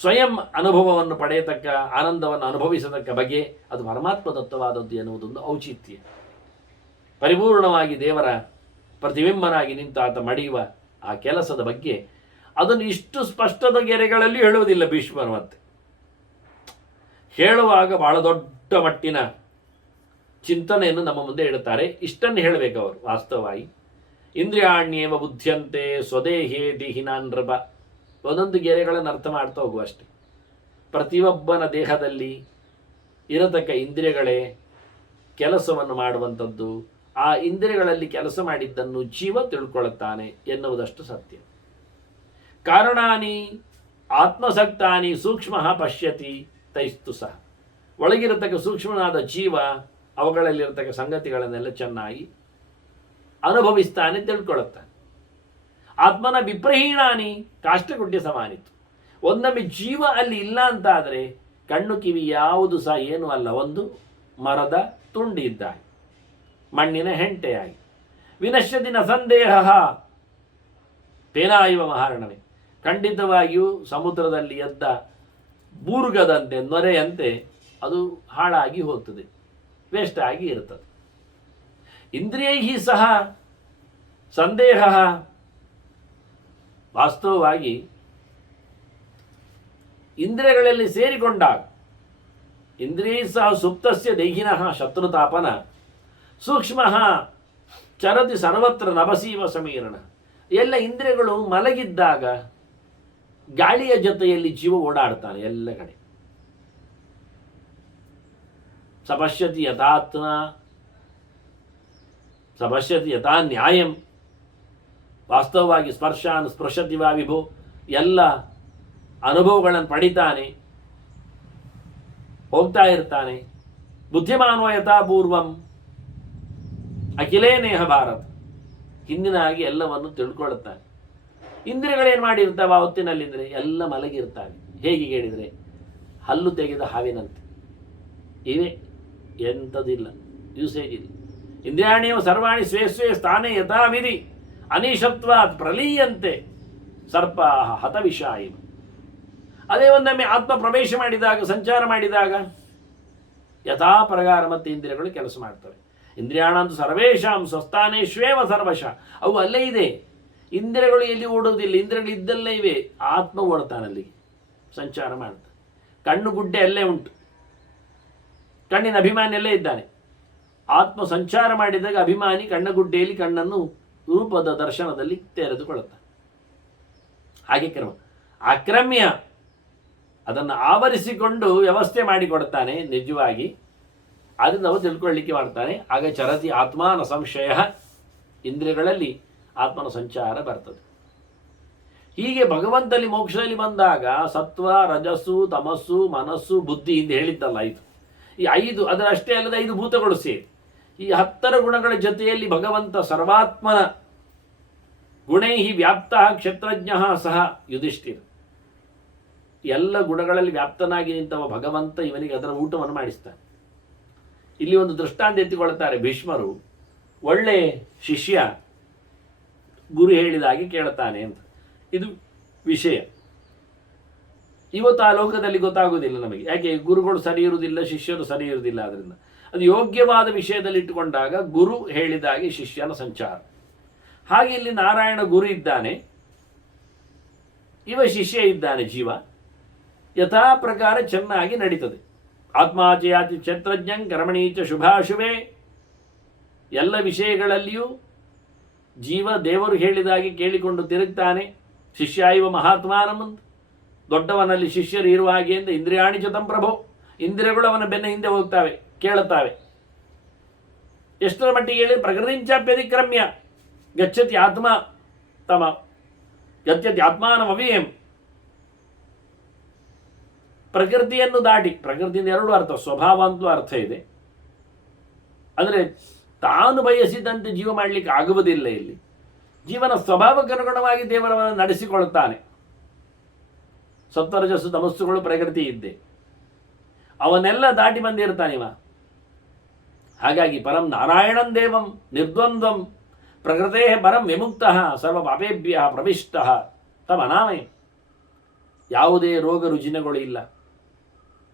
ಸ್ವಯಂ ಅನುಭವವನ್ನು ಪಡೆಯತಕ್ಕ ಆನಂದವನ್ನು ಅನುಭವಿಸತಕ್ಕ ಬಗೆ ಅದು ಪರಮಾತ್ಮ ದತ್ತವಾದದ್ದು ಎನ್ನುವುದೊಂದು ಔಚಿತ್ಯ. ಪರಿಪೂರ್ಣವಾಗಿ ದೇವರ ಪ್ರತಿಬಿಂಬನಾಗಿ ನಿಂತು ಆತ ಮಡಿಯುವ ಆ ಕೆಲಸದ ಬಗ್ಗೆ ಅದನ್ನು ಇಷ್ಟು ಸ್ಪಷ್ಟದ ಗೆರೆಗಳಲ್ಲಿ ಹೇಳುವುದಿಲ್ಲ ಭೀಷ್ಮರು. ಮತ್ತೆ ಹೇಳುವಾಗ ಬಹಳ ದೊಡ್ಡ ಮಟ್ಟಿನ ಚಿಂತನೆಯನ್ನು ನಮ್ಮ ಮುಂದೆ ಇಡುತ್ತಾರೆ. ಇಷ್ಟನ್ನು ಹೇಳಬೇಕು ಅವರು. ವಾಸ್ತವವಾಗಿ ಇಂದ್ರಿಯಾಣ್ಯೇವ ಬುದ್ಧ್ಯಂತೆ ಸ್ವದೇಹೇ ದೇಹಿನಾನ್ ನೃಪ. ಒಂದೊಂದು ಗೆರೆಗಳನ್ನು ಅರ್ಥ ಮಾಡ್ತಾ ಹೋಗುವ ಅಷ್ಟೆ. ಪ್ರತಿಯೊಬ್ಬನ ದೇಹದಲ್ಲಿ ಇರತಕ್ಕ ಇಂದ್ರಿಯಗಳೇ ಕೆಲಸವನ್ನು ಮಾಡುವಂಥದ್ದು. ಆ ಇಂದ್ರಿಯಗಳಲ್ಲಿ ಕೆಲಸ ಮಾಡಿದ್ದನ್ನು ಜೀವ ತಿಳ್ಕೊಳ್ಳುತ್ತಾನೆ ಎನ್ನುವುದಷ್ಟು ಸತ್ಯ. ಕಾರಣಾನಿ ಆತ್ಮಸಕ್ತಾನಿ ಸೂಕ್ಷ್ಮ ಪಶ್ಯತಿ ತೈಸ್ತು ಸಹ. ಒಳಗಿರತಕ್ಕ ಸೂಕ್ಷ್ಮನಾದ ಜೀವ ಅವುಗಳಲ್ಲಿರತಕ್ಕ ಸಂಗತಿಗಳನ್ನೆಲ್ಲ ಚೆನ್ನಾಗಿ ಅನುಭವಿಸ್ತಾನೆ, ತಿಳ್ಕೊಳ್ಳುತ್ತಾನೆ. ಆತ್ಮನ ವಿಪ್ರಹೀಣಾನಿ ಕಾಷ್ಟಗುಡ್ಯ ಸಮಾನಿತ್ತು. ಒಂದೊಮ್ಮೆ ಜೀವ ಅಲ್ಲಿ ಇಲ್ಲ ಅಂತಾದರೆ ಕಣ್ಣು ಕಿವಿ ಯಾವುದು ಸಹ ಏನೂ ಅಲ್ಲ, ಒಂದು ಮರದ ತುಂಡಿ ಇದ್ದಾಗಿ, ಮಣ್ಣಿನ ಹೆಂಟೆಯಾಗಿ. ವಿನಶ್ಯತಿನ ಸಂದೇಹ ತೇನಾಯುವ ಮಹಾರಣವೇ. ಖಂಡಿತವಾಗಿಯೂ ಸಮುದ್ರದಲ್ಲಿ ಎದ್ದ ಬೂರ್ಗದಂತೆ, ನೊರೆಯಂತೆ ಅದು ಹಾಳಾಗಿ ಹೋಗ್ತದೆ, ವೇಸ್ಟ್ ಆಗಿ ಇರ್ತದೆ. ಇಂದ್ರಿಯೈ ಸಹ ಸಂದೇಹ ವಾಸ್ತವವಾಗಿ ಇಂದ್ರಿಯಗಳಲ್ಲಿ ಸೇರಿಕೊಂಡಾಗ, ಇಂದ್ರಿಯೈ ಸಹ ಸುಪ್ತಸ್ಯ ದೇಹಿನಃ ಶತ್ರುತಾಪನ ಸೂಕ್ಷ್ಮ ಚರತಿ ಸರ್ವತ್ರ ನಭಸೀವ ಸಮೀರಣ. ಎಲ್ಲ ಇಂದ್ರಿಯಗಳು ಮಲಗಿದ್ದಾಗ ಗಾಳಿಯ ಜೊತೆಯಲ್ಲಿ ಜೀವ ಓಡಾಡ್ತಾನೆ ಎಲ್ಲ ಕಡೆ. ಸಪಶ್ಯತಿ ಯಥಾತ್ಮ ಸಪಶ್ಯತಿ ಯಥಾ ನ್ಯಾಯಂ. ವಾಸ್ತವವಾಗಿ ಸ್ಪರ್ಶಾನ್ ಸ್ಪೃಶತಿ ವಾ ವಿಭೋ, ಎಲ್ಲ ಅನುಭವಗಳನ್ನು ಪಡಿತಾನೆ, ಹೋಗ್ತಾ ಇರ್ತಾನೆ. ಬುದ್ಧಿಮಾನೋ ಯಥಾಪೂರ್ವಂ ಅಖಿಲೇ ನೇಹ ಭಾರತ. ಹಿಂದಿನ ಹಾಗೆ ಎಲ್ಲವನ್ನು ತಿಳ್ಕೊಳ್ಳುತ್ತಾನೆ. ಇಂದ್ರಿಯಗಳೇನು ಮಾಡಿರ್ತಾವೆ ಹೊತ್ತಿನಲ್ಲಿಂದರೆ ಎಲ್ಲ ಮಲಗಿರ್ತಾವೆ. ಹೇಗೆ ಹೇಳಿದರೆ ಹಲ್ಲು ತೆಗೆದ ಹಾವಿನಂತೆ ಇವೆ, ಎಂಥದಿಲ್ಲ, ಯೂಸೇಜ್ ಇಲ್ಲ. ಇಂದ್ರಿಯಾಣಿಯವ ಸರ್ವಾಣಿ ಸ್ವೇ ಸ್ವೇ ಸ್ಥಾನೇ ಯಥಾವಿಧಿ ಅನಿಶತ್ವಾತ್ ಪ್ರಲೀಯಂತೆ ಸರ್ಪ ಹತವಿಷ ಇವ. ಅದೇ ಒಂದೊಮ್ಮೆ ಆತ್ಮ ಪ್ರವೇಶ ಮಾಡಿದಾಗ, ಸಂಚಾರ ಮಾಡಿದಾಗ ಯಥಾ ಪ್ರಕಾರ ಮತ್ತೆ ಇಂದ್ರಿಯಗಳು ಕೆಲಸ ಮಾಡ್ತವೆ. ಇಂದ್ರಿಯಾಣಂತು ಸರ್ವೇಶಾಂ ಸ್ವಸ್ಥಾನೇಶ್ವೇವ ಸರ್ವಶಃ. ಅವು ಅಲ್ಲೇ ಇದೆ. ಇಂದ್ರಿಯಗಳು ಎಲ್ಲಿ ಓಡೋದಿಲ್ಲ, ಇಂದ್ರಿಯಗಳು ಇದ್ದಲ್ಲೇ ಇವೆ. ಆತ್ಮ ಓಡ್ತಾನಲ್ಲಿಗೆ, ಸಂಚಾರ ಮಾಡ್ತಾನೆ. ಕಣ್ಣು ಗುಡ್ಡೆ ಅಲ್ಲೇ ಉಂಟು, ಕಣ್ಣಿನ ಅಭಿಮಾನಿ ಅಲ್ಲೇ ಇದ್ದಾನೆ. ಆತ್ಮ ಸಂಚಾರ ಮಾಡಿದಾಗ ಅಭಿಮಾನಿ ಕಣ್ಣಗುಡ್ಡೆಯಲ್ಲಿ ಕಣ್ಣನ್ನು ರೂಪದ ದರ್ಶನದಲ್ಲಿ ತೆರೆದುಕೊಳ್ಳುತ್ತಾನೆ. ಹಾಗೆ ಕ್ರಮ ಆಕ್ರಮ್ಯ ಅದನ್ನು ಆವರಿಸಿಕೊಂಡು ವ್ಯವಸ್ಥೆ ಮಾಡಿಕೊಡ್ತಾನೆ ನಿಜವಾಗಿ. ಅದನ್ನು ನಾವು ತಿಳ್ಕೊಳ್ಳಿಕ್ಕೆ ಮಾಡ್ತಾನೆ. ಆಗ ಚರತಿ ಆತ್ಮಾನ ಸಂಶಯ, ಇಂದ್ರಿಯಗಳಲ್ಲಿ ಆತ್ಮನ ಸಂಚಾರ ಬರ್ತದೆ. ಹೀಗೆ ಭಗವಂತಲ್ಲಿ ಮೋಕ್ಷದಲ್ಲಿ ಬಂದಾಗ ಸತ್ವ ರಜಸ್ಸು ತಮಸ್ಸು ಮನಸ್ಸು ಬುದ್ಧಿ ಎಂದು ಹೇಳಿದ್ದಲ್ಲ, ಈ 5 ಅದರಷ್ಟೇ ಅಲ್ಲದೆ 5 ಭೂತಗಳು ಸೇರಿ ಈ 10 ಗುಣಗಳ ಜೊತೆಯಲ್ಲಿ ಭಗವಂತ ಸರ್ವಾತ್ಮನ ಗುಣೈ ವ್ಯಾಪ್ತ ಕ್ಷೇತ್ರಜ್ಞ ಸಹ ಯುಧಿಷ್ಠಿರ. ಎಲ್ಲ ಗುಣಗಳಲ್ಲಿ ವ್ಯಾಪ್ತನಾಗಿ ನಿಂತವ ಭಗವಂತ ಇವನಿಗೆ ಅದರ ಊಟವನ್ನು ಮಾಡಿಸ್ತಾನೆ. ಇಲ್ಲಿ ಒಂದು ದೃಷ್ಟಾಂತ ಎತ್ತಿಕೊಳ್ಳುತ್ತಾರೆ ಭೀಷ್ಮರು. ಒಳ್ಳೆ ಶಿಷ್ಯ ಗುರು ಹೇಳಿದ ಹಾಗೆ ಕೇಳ್ತಾನೆ ಅಂತ. ಇದು ವಿಷಯ ಇವತ್ತು ಆ ಲೋಕದಲ್ಲಿ ಗೊತ್ತಾಗುವುದಿಲ್ಲ ನಮಗೆ. ಯಾಕೆ? ಗುರುಗಳು ಸರಿ ಇರುವುದಿಲ್ಲ, ಶಿಷ್ಯರು ಸರಿ ಇರುವುದಿಲ್ಲ. ಅದರಿಂದ ಅದು ಯೋಗ್ಯವಾದ ವಿಷಯದಲ್ಲಿ ಇಟ್ಟುಕೊಂಡಾಗ ಗುರು ಹೇಳಿದಾಗೆ ಶಿಷ್ಯನ ಸಂಚಾರ. ಹಾಗೆ ಇಲ್ಲಿ ನಾರಾಯಣ ಗುರು ಇದ್ದಾನೆ, ಇವ ಶಿಷ್ಯ ಇದ್ದಾನೆ, ಜೀವ. ಯಥಾ ಪ್ರಕಾರ ಚೆನ್ನಾಗಿ ನಡೀತದೆ. ಆತ್ಮಾಚಯಾತಿ ಕ್ಷೇತ್ರಜ್ಞಂ ಕರ್ಮಣೀಚ ಶುಭಾಶುಭೆ. ಎಲ್ಲ ವಿಷಯಗಳಲ್ಲಿಯೂ ಜೀವ ದೇವರು ಹೇಳಿದಾಗೆ ಕೇಳಿಕೊಂಡು ತಿರುಗ್ತಾನೆ. ಶಿಷ್ಯ ಇವ ಮಹಾತ್ಮಾನಮಂತ, ದೊಡ್ಡವನಲ್ಲಿ ಶಿಷ್ಯರು ಇರುವ ಹಾಗೆ ಎಂದು ಇಂದ್ರಿಯಾಣಿ ಚತಂ ಪ್ರಭೋ. ಇಂದ್ರಿಯಗಳು ಅವನ ಬೆನ್ನ ಹಿಂದೆ ಹೋಗ್ತಾವೆ, ಕೇಳುತ್ತಾವೆ. ಎಷ್ಟರ ಮಟ್ಟಿಗೆ ಹೇಳಿ ಪ್ರಕೃತಿಂಚಾಪ್ಯತಿಕ್ರಮ್ಯ ಗಚ್ಚತಿ ಆತ್ಮ ತಮ ಗಚ್ಚತಿ ಆತ್ಮಾನಮವ್ಯಯಂ. ಪ್ರಕೃತಿಯನ್ನು ದಾಟಿ, ಪ್ರಕೃತಿಯಿಂದ 2 ಅರ್ಥ, ಸ್ವಭಾವ ಅಂತಲೂ ಅರ್ಥ ಇದೆ. ಅಂದರೆ ತಾನು ಬಯಸಿದಂತೆ ಜೀವ ಮಾಡಲಿಕ್ಕೆ ಆಗುವುದಿಲ್ಲ. ಇಲ್ಲಿ ಜೀವನ ಸ್ವಭಾವಕ್ಕನುಗುಣವಾಗಿ ದೇವರವನ್ನು ನಡೆಸಿಕೊಳ್ಳುತ್ತಾನೆ. ಸತ್ವರಜಸ್ಸು ತಮಸ್ಸುಗಳು ಪ್ರಕೃತಿ ಇದ್ದೆ, ಅವನ್ನೆಲ್ಲ ದಾಟಿ ಬಂದಿರ್ತಾನಿವ. ಹಾಗಾಗಿ ಪರಂ ನಾರಾಯಣಂ ದೇವಂ ನಿರ್ದ್ವಂದ್ವಂ ಪ್ರಕೃತೇ ಪರಂ ವಿಮುಕ್ತ ಸರ್ವ ಪಾಪೇಭ್ಯ ಪ್ರವಿಷ್ಟ ತಮನಾಮಯ. ಯಾವುದೇ ರೋಗ ರುಜಿನಗಳು ಇಲ್ಲ,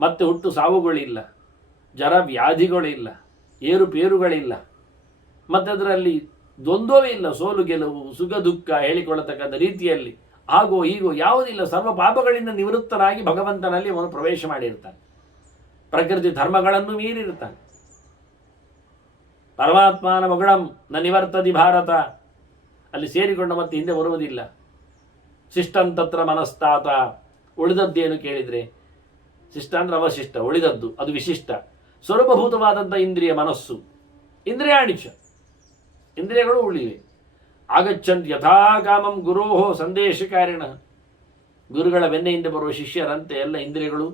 ಮತ್ತೆ ಹುಟ್ಟು ಸಾವುಗಳಿಲ್ಲ, ಜರ ವ್ಯಾಧಿಗಳಿಲ್ಲ, ಏರುಪೇರುಗಳಿಲ್ಲ, ಮತ್ತು ಅದರಲ್ಲಿ ದ್ವಂದ್ವವೇ ಇಲ್ಲ. ಸೋಲು ಗೆಲುವು ಸುಖ ದುಃಖ ಹೇಳಿಕೊಳ್ಳತಕ್ಕಂಥ ರೀತಿಯಲ್ಲಿ ಆಗೋ ಹೀಗೋ ಯಾವುದಿಲ್ಲ. ಸರ್ವ ಪಾಪಗಳಿಂದ ನಿವೃತ್ತರಾಗಿ ಭಗವಂತನಲ್ಲಿ ಅವನು ಪ್ರವೇಶ ಮಾಡಿರ್ತಾನೆ. ಪ್ರಕೃತಿ ಧರ್ಮಗಳನ್ನು ಮೀರಿರ್ತಾನೆ. ಪರಮಾತ್ಮನ ಮಗಳಂ ನ ನಿವರ್ತದಿ ಭಾರತ. ಅಲ್ಲಿ ಸೇರಿಕೊಂಡು ಮತ್ತೆ ಹಿಂದೆ ಬರುವುದಿಲ್ಲ. ಶಿಷ್ಟಂತತ್ರ ಮನಸ್ತಾತ. ಉಳಿದದ್ದೇನು ಕೇಳಿದರೆ, ಶಿಷ್ಟ ಅಂದ್ರೆ ಅವಶಿಷ್ಟ, ಉಳಿದದ್ದು ಅದು ವಿಶಿಷ್ಟ. ಸ್ವರೂಪಭೂತವಾದಂಥ ಇಂದ್ರಿಯ ಮನಸ್ಸು, ಇಂದ್ರಿಯಾಣಿಚ, ಇಂದ್ರಿಯಗಳು ಉಳಿವೆ. ಆಗಚ್ಚಂತ್ ಯಥಾಕಾಮಂ ಗುರೋಹೋ ಸಂದೇಶಕಾರಿಣ. ಗುರುಗಳ ಬೆನ್ನೆಯಿಂದ ಬರುವ ಶಿಷ್ಯರಂತೆ ಎಲ್ಲ ಇಂದ್ರಿಯಗಳು,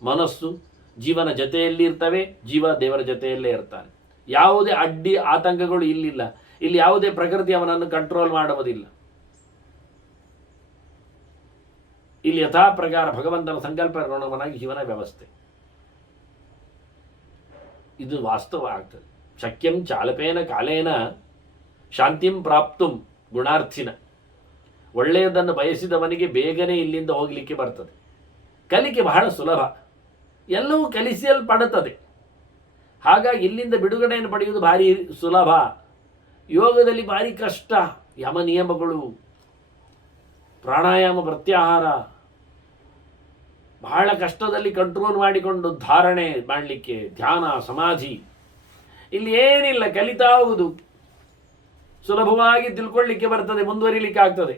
ಮನಸ್ಸು ಜೀವನ ಜೊತೆಯಲ್ಲಿ ಇರ್ತವೆ. ಜೀವ ದೇವರ ಜೊತೆಯಲ್ಲೇ ಇರ್ತಾನೆ. ಯಾವುದೇ ಅಡ್ಡಿ ಆತಂಕಗಳು ಇಲ್ಲಿಲ್ಲ. ಇಲ್ಲಿ ಯಾವುದೇ ಪ್ರಕೃತಿ ಅವನನ್ನು ಕಂಟ್ರೋಲ್ ಮಾಡುವುದಿಲ್ಲ. ಇಲ್ಲಿ ಯಥಾ ಪ್ರಕಾರ ಭಗವಂತನ ಸಂಕಲ್ಪನುಗುಣವಾಗಿ ಜೀವನ ವ್ಯವಸ್ಥೆ. ಇದು ವಾಸ್ತವ ಆಗ್ತದೆ. ಶಕ್ಯಂ ಚಾಲಪೇನ ಕಾಲೇನ ಶಾಂತಿಂ ಪ್ರಾಪ್ತುಂ ಗುಣಾರ್ಥಿನ. ಒಳ್ಳೆಯದನ್ನು ಬಯಸಿದವನಿಗೆ ಬೇಗನೆ ಇಲ್ಲಿಂದ ಹೋಗಲಿಕ್ಕೆ ಬರ್ತದೆ. ಕಲಿಕೆ ಬಹಳ ಸುಲಭ, ಎಲ್ಲವೂ ಕಲಿಸಲ್ಪಡುತ್ತದೆ. ಹಾಗಾಗಿ ಇಲ್ಲಿಂದ ಬಿಡುಗಡೆಯನ್ನು ಪಡೆಯುವುದು ಭಾರಿ ಸುಲಭ. ಯೋಗದಲ್ಲಿ ಭಾರಿ ಕಷ್ಟ. ಯಮ ನಿಯಮಗಳು, ಪ್ರಾಣಾಯಾಮ, ಪ್ರತ್ಯಾಹಾರ ಬಹಳ ಕಷ್ಟದಲ್ಲಿ ಕಂಟ್ರೋಲ್ ಮಾಡಿಕೊಂಡು ಧಾರಣೆ ಮಾಡಲಿಕ್ಕೆ, ಧ್ಯಾನ, ಸಮಾಧಿ, ಇಲ್ಲಿ ಏನಿಲ್ಲ, ಕಲಿತಾ ಹೋಗುವುದು. ಸುಲಭವಾಗಿ ತಿಳ್ಕೊಳ್ಳಿಕ್ಕೆ ಬರ್ತದೆ, ಮುಂದುವರಿಲಿಕ್ಕೆ ಆಗ್ತದೆ.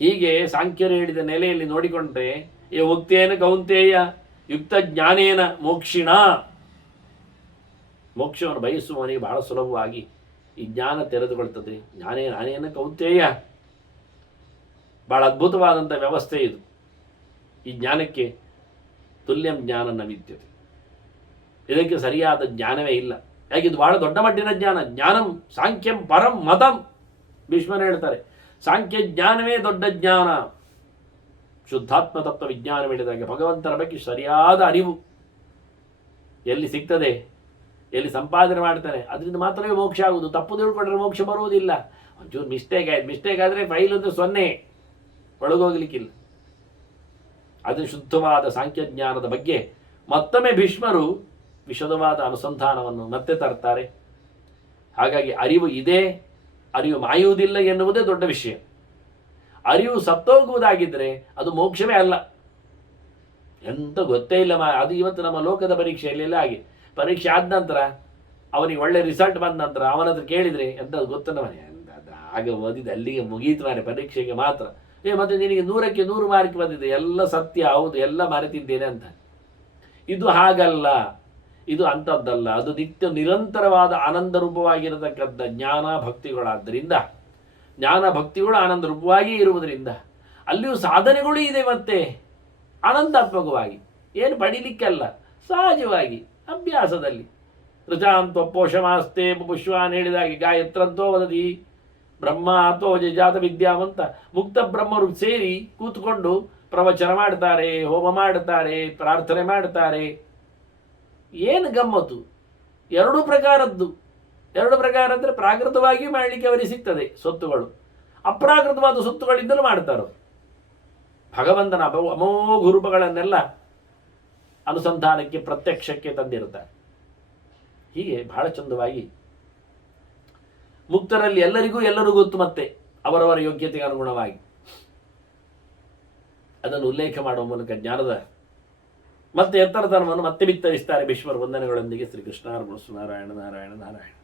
ಹೀಗೆ ಸಾಂಖ್ಯರು ಹೇಳಿದ ನೆಲೆಯಲ್ಲಿ ನೋಡಿಕೊಂಡ್ರೆ, ಏ ಉಕ್ತೇನ ಕೌಂತೇಯ ಯುಕ್ತ ಜ್ಞಾನೇನ ಮೋಕ್ಷಿಣ. ಮೋಕ್ಷವನ್ನು ಬಯಸುವವನಿಗೆ ಬಹಳ ಸುಲಭವಾಗಿ ಈ ಜ್ಞಾನ ತೆರೆದುಕೊಳ್ತದೆ. ಜ್ಞಾನೇನ ಕೌಂತೇಯ, ಬಹಳ ಅದ್ಭುತವಾದಂಥ ವ್ಯವಸ್ಥೆ ಇದು. ಈ ಜ್ಞಾನಕ್ಕೆ ತುಲ್ಯಂ ಜ್ಞಾನ ನ ವಿದ್ಯತೆ. ಇದಕ್ಕೆ ಸರಿಯಾದ ಜ್ಞಾನವೇ ಇಲ್ಲ. ಯಾಕೆ ಇದು ಬಹಳ ದೊಡ್ಡ ಮಟ್ಟಿನ ಜ್ಞಾನ. ಜ್ಞಾನಂ ಸಾಂಖ್ಯಂ ಪರಂ ಮತಂ. ಭೀಷ್ಮರು ಹೇಳ್ತಾರೆ, ಸಾಂಖ್ಯ ಜ್ಞಾನವೇ ದೊಡ್ಡ ಜ್ಞಾನ. ಶುದ್ಧಾತ್ಮ ತತ್ವ ವಿಜ್ಞಾನ ಹೇಳಿದಾಗ ಭಗವಂತನ ಬಗ್ಗೆ ಸರಿಯಾದ ಅರಿವು ಎಲ್ಲಿ ಸಿಗ್ತದೆ, ಎಲ್ಲಿ ಸಂಪಾದನೆ ಮಾಡ್ತಾನೆ, ಅದರಿಂದ ಮಾತ್ರವೇ ಮೋಕ್ಷ ಆಗುವುದು. ತಪ್ಪು ತಿಳ್ಕೊಂಡ್ರೆ ಮೋಕ್ಷ ಬರುವುದಿಲ್ಲ. ಒಂಚೂರು ಮಿಸ್ಟೇಕ್ ಆದರೆ ಫೈಲ್ ಒಂದು 0, ಒಳಗೋಗ್ಲಿಕ್ಕಿಲ್ಲ. ಅದು ಶುದ್ಧವಾದ ಸಾಂಖ್ಯಜ್ಞಾನದ ಬಗ್ಗೆ ಮತ್ತೊಮ್ಮೆ ಭೀಷ್ಮರು ವಿಶದವಾದ ಅನುಸಂಧಾನವನ್ನು ಮತ್ತೆ ತರ್ತಾರೆ. ಹಾಗಾಗಿ ಅರಿವು ಇದೆ, ಅರಿವು ಮಾಯುವುದಿಲ್ಲ ಎನ್ನುವುದೇ ದೊಡ್ಡ ವಿಷಯ. ಅರಿವು ಸತ್ತೋಗುವುದಾಗಿದ್ದರೆ ಅದು ಮೋಕ್ಷವೇ ಅಲ್ಲ. ಎಂತ ಗೊತ್ತೇ ಇಲ್ಲ. ಅದು ಇವತ್ತು ನಮ್ಮ ಲೋಕದ ಪರೀಕ್ಷೆಯಲ್ಲೆಲ್ಲ ಹಾಗೆ. ಪರೀಕ್ಷೆ ಆದ ನಂತರ ಅವನಿಗೆ ಒಳ್ಳೆ ರಿಸಲ್ಟ್ ಬಂದ ನಂತರ ಅವನ ಹತ್ರ ಕೇಳಿದರೆ ಎಂಥದ್ದು ಗೊತ್ತನವನೇ, ಆಗ ಓದಿದ ಅಲ್ಲಿಗೆ ಮುಗೀತು ನಾನೇ, ಪರೀಕ್ಷೆಗೆ ಮಾತ್ರ. ಮತ್ತೆ ನಿನಗೆ 100ಕ್ಕೆ 100 ಮಾರ್ಕ್ ಬಂದಿದೆ, ಎಲ್ಲ ಸತ್ಯ, ಹೌದು, ಎಲ್ಲ ಮರೆತಿದ್ದೇನೆ ಅಂತ. ಇದು ಹಾಗಲ್ಲ, ಇದು ಅಂಥದ್ದಲ್ಲ. ಅದು ನಿತ್ಯ ನಿರಂತರವಾದ ಆನಂದ ರೂಪವಾಗಿರತಕ್ಕಂಥ ಜ್ಞಾನ ಭಕ್ತಿಗಳಾದ್ದರಿಂದ, ಜ್ಞಾನ ಭಕ್ತಿಗಳು ಆನಂದ ರೂಪವಾಗಿ ಇರುವುದರಿಂದ ಅಲ್ಲಿಯೂ ಸಾಧನೆಗಳು ಇದೆ. ಮತ್ತೆ ಆನಂದಾತ್ಮಕವಾಗಿ ಏನು ಪಡಿಲಿಕ್ಕಲ್ಲ, ಸಹಜವಾಗಿ ಅಭ್ಯಾಸದಲ್ಲಿ. ಋಚಾಂತ್ವಪೋಷಮಾಸ್ತೆ ಪುಷ್ವಾನ್ ಹೇಳಿದಾಗೆ ಗಾಯತ್ರಂತೋ ವದತಿ ಬ್ರಹ್ಮ ಅಥೋ ಜಾತ ವಿದ್ಯಾವಂತ. ಮುಕ್ತ ಬ್ರಹ್ಮರು ಸೇರಿ ಕೂತ್ಕೊಂಡು ಪ್ರವಚನ ಮಾಡ್ತಾರೆ, ಹೋಮ ಮಾಡ್ತಾರೆ, ಪ್ರಾರ್ಥನೆ ಮಾಡ್ತಾರೆ. ಏನು ಗಮ್ಮತ್ತು! ಎರಡು ಪ್ರಕಾರದ್ದು. ಅಂದರೆ ಪ್ರಾಕೃತವಾಗಿ ಮಾಡಲಿಕ್ಕೆ ಅವರಿಗೆ ಸಿಗ್ತದೆ ಸೊತ್ತುಗಳು, ಅಪ್ರಾಕೃತವಾದ ಸೊತ್ತುಗಳಿಂದಲೂ ಮಾಡ್ತಾರೆ. ಭಗವಂತನ ಅಮೋಘ ರೂಪಗಳನ್ನೆಲ್ಲ ಅನುಸಂಧಾನಕ್ಕೆ, ಪ್ರತ್ಯಕ್ಷಕ್ಕೆ ತಂದಿರುತ್ತಾರೆ. ಹೀಗೆ ಬಹಳ ಚಂದವಾಗಿ ಮುಕ್ತರಲ್ಲಿ ಎಲ್ಲರೂ ಗೊತ್ತು. ಮತ್ತೆ ಅವರವರ ಯೋಗ್ಯತೆಗೆ ಅನುಗುಣವಾಗಿ ಅದನ್ನು ಉಲ್ಲೇಖ ಮಾಡುವ ಮೂಲಕ ಜ್ಞಾನದ ಮತ್ತೆ ಎತ್ತರತನವನ್ನು ಮತ್ತೆ ಬಿತ್ತರಿಸ್ತಾರೆ ಭೀಷ್ಮರ ವಂದನೆಗಳೊಂದಿಗೆ. ಶ್ರೀಕೃಷ್ಣಾರ್ಪಣಮಸ್ತು. ನಾರಾಯಣ ನಾರಾಯಣ ನಾರಾಯಣ.